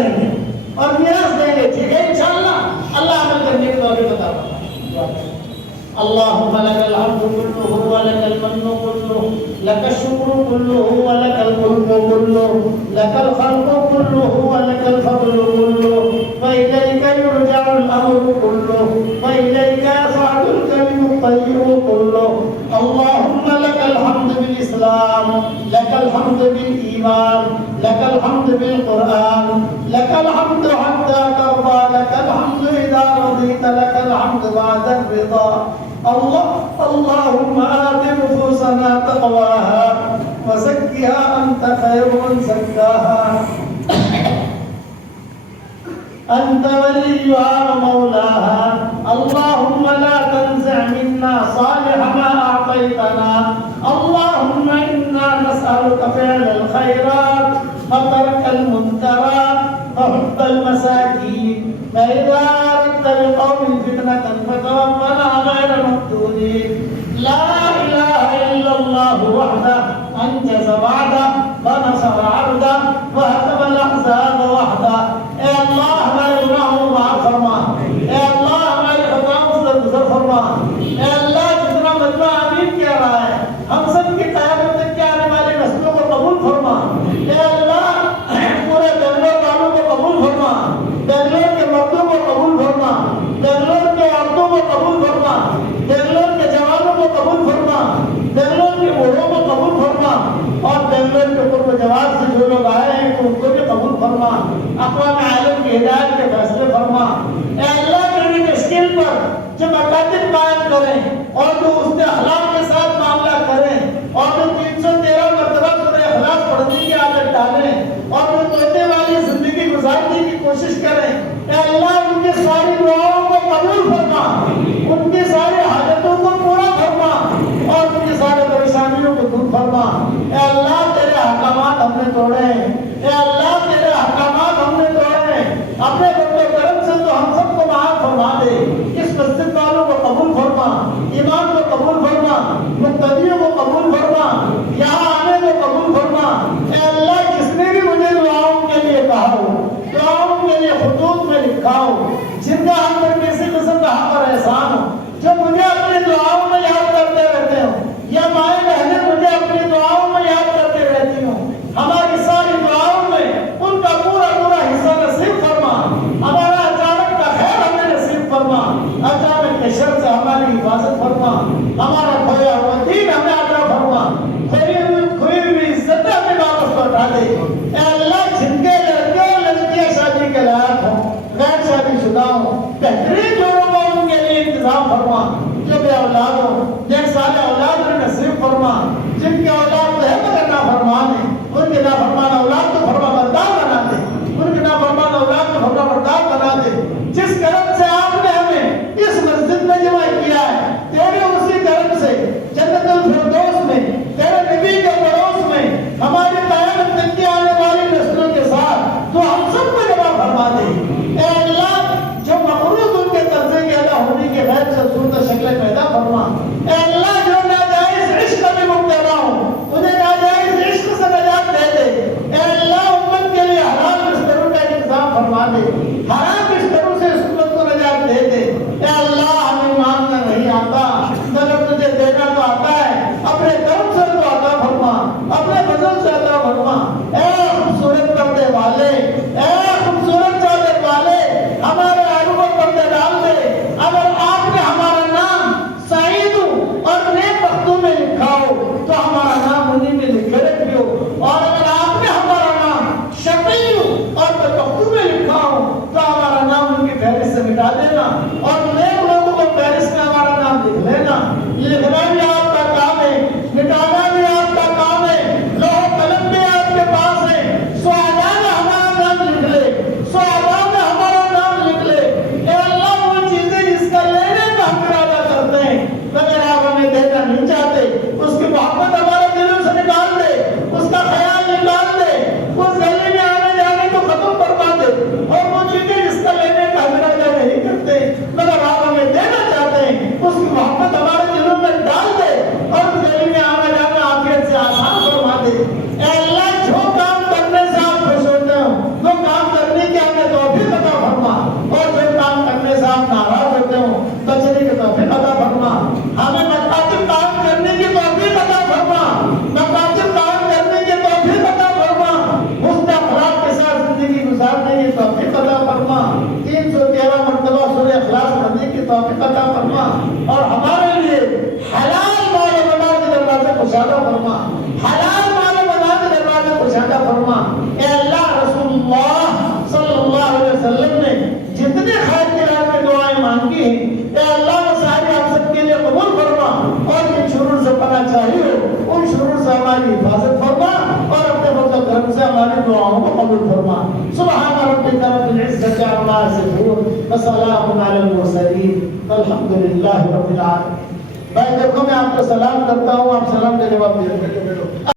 کریں گے اور میراث دیں گے، ٹھیک ہے انشاءاللہ اللہ عمل کرنے کی توفیق عطا فرمائے۔ اللهم لك الحمد كله ولك المن كله لك الشكر كله ولك الملك كله لك الخلق كله ولك الفضل كله وإليك يرجع الأمر كله وإليك يصعد الكلم الطيب كله اللهم لك الحمد بالإسلام لك الحمد بالإيمان لك الحمد بالقرآن لك الحمد حتى ترضى لك الحمد إذا رضيت لك الحمد بعد الرضا اللهم آت نفوسنا تقواها وزكها أنت خير من زكاها أنت وليها ومولاها اللهم لا تنزع منا صالح ما أعطيتنا اللهم إنا نسألك فعل الخيرات وترك المنكرات وحب المساكين فإذا أردت بقوم فتنة فتوفنا غير مفتونين لا إله إلا الله وحده أنجز وعده ونصر عبده وهزم الأحزاب وحده اے اللہ ہمارے گناہوں کو معاف فرما، اے اللہ ہمارے خطاؤں سے گزر فرما، اے اللہ جتنا مجمع آمین کہہ رہا ہے ہم سب کی قیامت تک کے آنے والی نسلوں کو قبول فرما، اے اللہ پورے بنگلور والوں کو قبول فرما، بنگلور کے مردوں کو قبول فرما، بنگلور کے عورتوں کو قبول فرما، بنگلور کے جوانوں کو قبول فرما، بنگلور کے بوڑھوں کو قبول فرما، اور بنگلور کے قرب جواب سے جو لوگ آئے ہیں تو ان کو بھی قبول فرما، اقوام عالم کی ہدایت کے فیصلے فرما، اے اللہ میری تشکیل پر جو مکاتب قائم کریں اور جو اس نے اخلاق کے ساتھ معاملہ کریں اور جو 313 مرتبہ سورہ اخلاص پڑھنے کی عادت ڈالیں اور جو توتے والی زندگی گزارنے کی کوشش کریں، اے اللہ ان کی ساری دعاؤں کو قبول فرما، ان کی ساری حاجتوں کو پورا فرما اور ان کی ساری پریشانیوں کو دور فرما۔ اے اللہ تیرے احکامات ہم نے توڑے ہیں، اے اللہ تیرے احکامات ہم نے توڑے ہیں، اپنے فضل و کرم سے تو ہم سب کو معاف فرما دے، اس مسجد والوں کو قبول فرما، ایمان کو قبول فرما، مقتدیوں کو قبول فرما، یہاں آنے کو قبول فرما۔ اے اللہ جس نے بھی مجھے دعاؤں کے لیے کہا ہو، دعاؤں کے لیے خطوط میں لکھا ہو، جن کا ہم پر کسی قسم کا حق اور احسان ہو، جو مجھے اپنی دعاؤں میں یاد کرتے رہتے ہو یا مائیں بہنیں مجھے اپنی دعاؤں میں یاد کرتے رہتی ہوں، ہماری ساری دعاؤں میں ان کا پورا حصہ نصیب فرما، ہمارا اچانک کا خیر ہمیں نصیب فرما، اچانک کے شر سے ہماری حفاظت فرما، ہمارا کھویا ہوا دین ہمیں عطا فرما، کھوئی ہوئی عزت ہمیں واپس لوٹا دے۔ اے اللہ جن کے لڑکے اور لڑکیاں شادی کے لائق ہوں، غیر شادی شدہ ہوں، بہترین جوڑوں کا ان کے لیے انتظام فرما، جو بے اولاد ہوں نیک صالح اولاد میں نصیب فرما، جن کے اولاد ہے مگر نافرمان ہے ان کے نافرمان اولاد کو فرما بردار بنا دے، ان کے نافرمان اولاد کو فرما بردار بنا دے۔ جس کرم سے آپ نے ہمیں اس مسجد میں جمع کیا ہے، تیرے اسی کرم سے جنت الفردوس میں تیرے نبی کے پڑوس میں ہماری قیامت تک کی آنے والی نسلوں کے ساتھ تو ہم سب کو جمع فرما دے۔ اے اللہ جو مقروض ان کے قرضے کے ادا ہونے کے غیر سے صورت شکلیں پیدا فرما، اے اللہ جو ناجائز عشق میں مبتلا ہوں فرما اور ہمارے لیے حلال مال و بنا کے دروازے کشادہ فرما، حلال مال و بنا کے دروازے کشادہ فرما۔ اے اللہ، رسول اللہ صلی اللہ علیہ وسلم نے جتنے خیر کے رات میں دعائیں مانگی ہیں، اے اللہ وہ ساری ہم سب کے لیے قبول فرما، اور جن شرور سے پناہ چاہیے ان شرور سے ہماری حفاظت فرما، اور اپنے فضل و کرم سے ہماری دعاؤں کو قبول فرما۔ سبحان ربک رب العزة عما یصفون وسلام علی المرسلین والحمد للہ رب العالمین۔ بھائی دیکھو، میں آپ کو سلام کرتا ہوں، آپ سلام کا جواب دے دو۔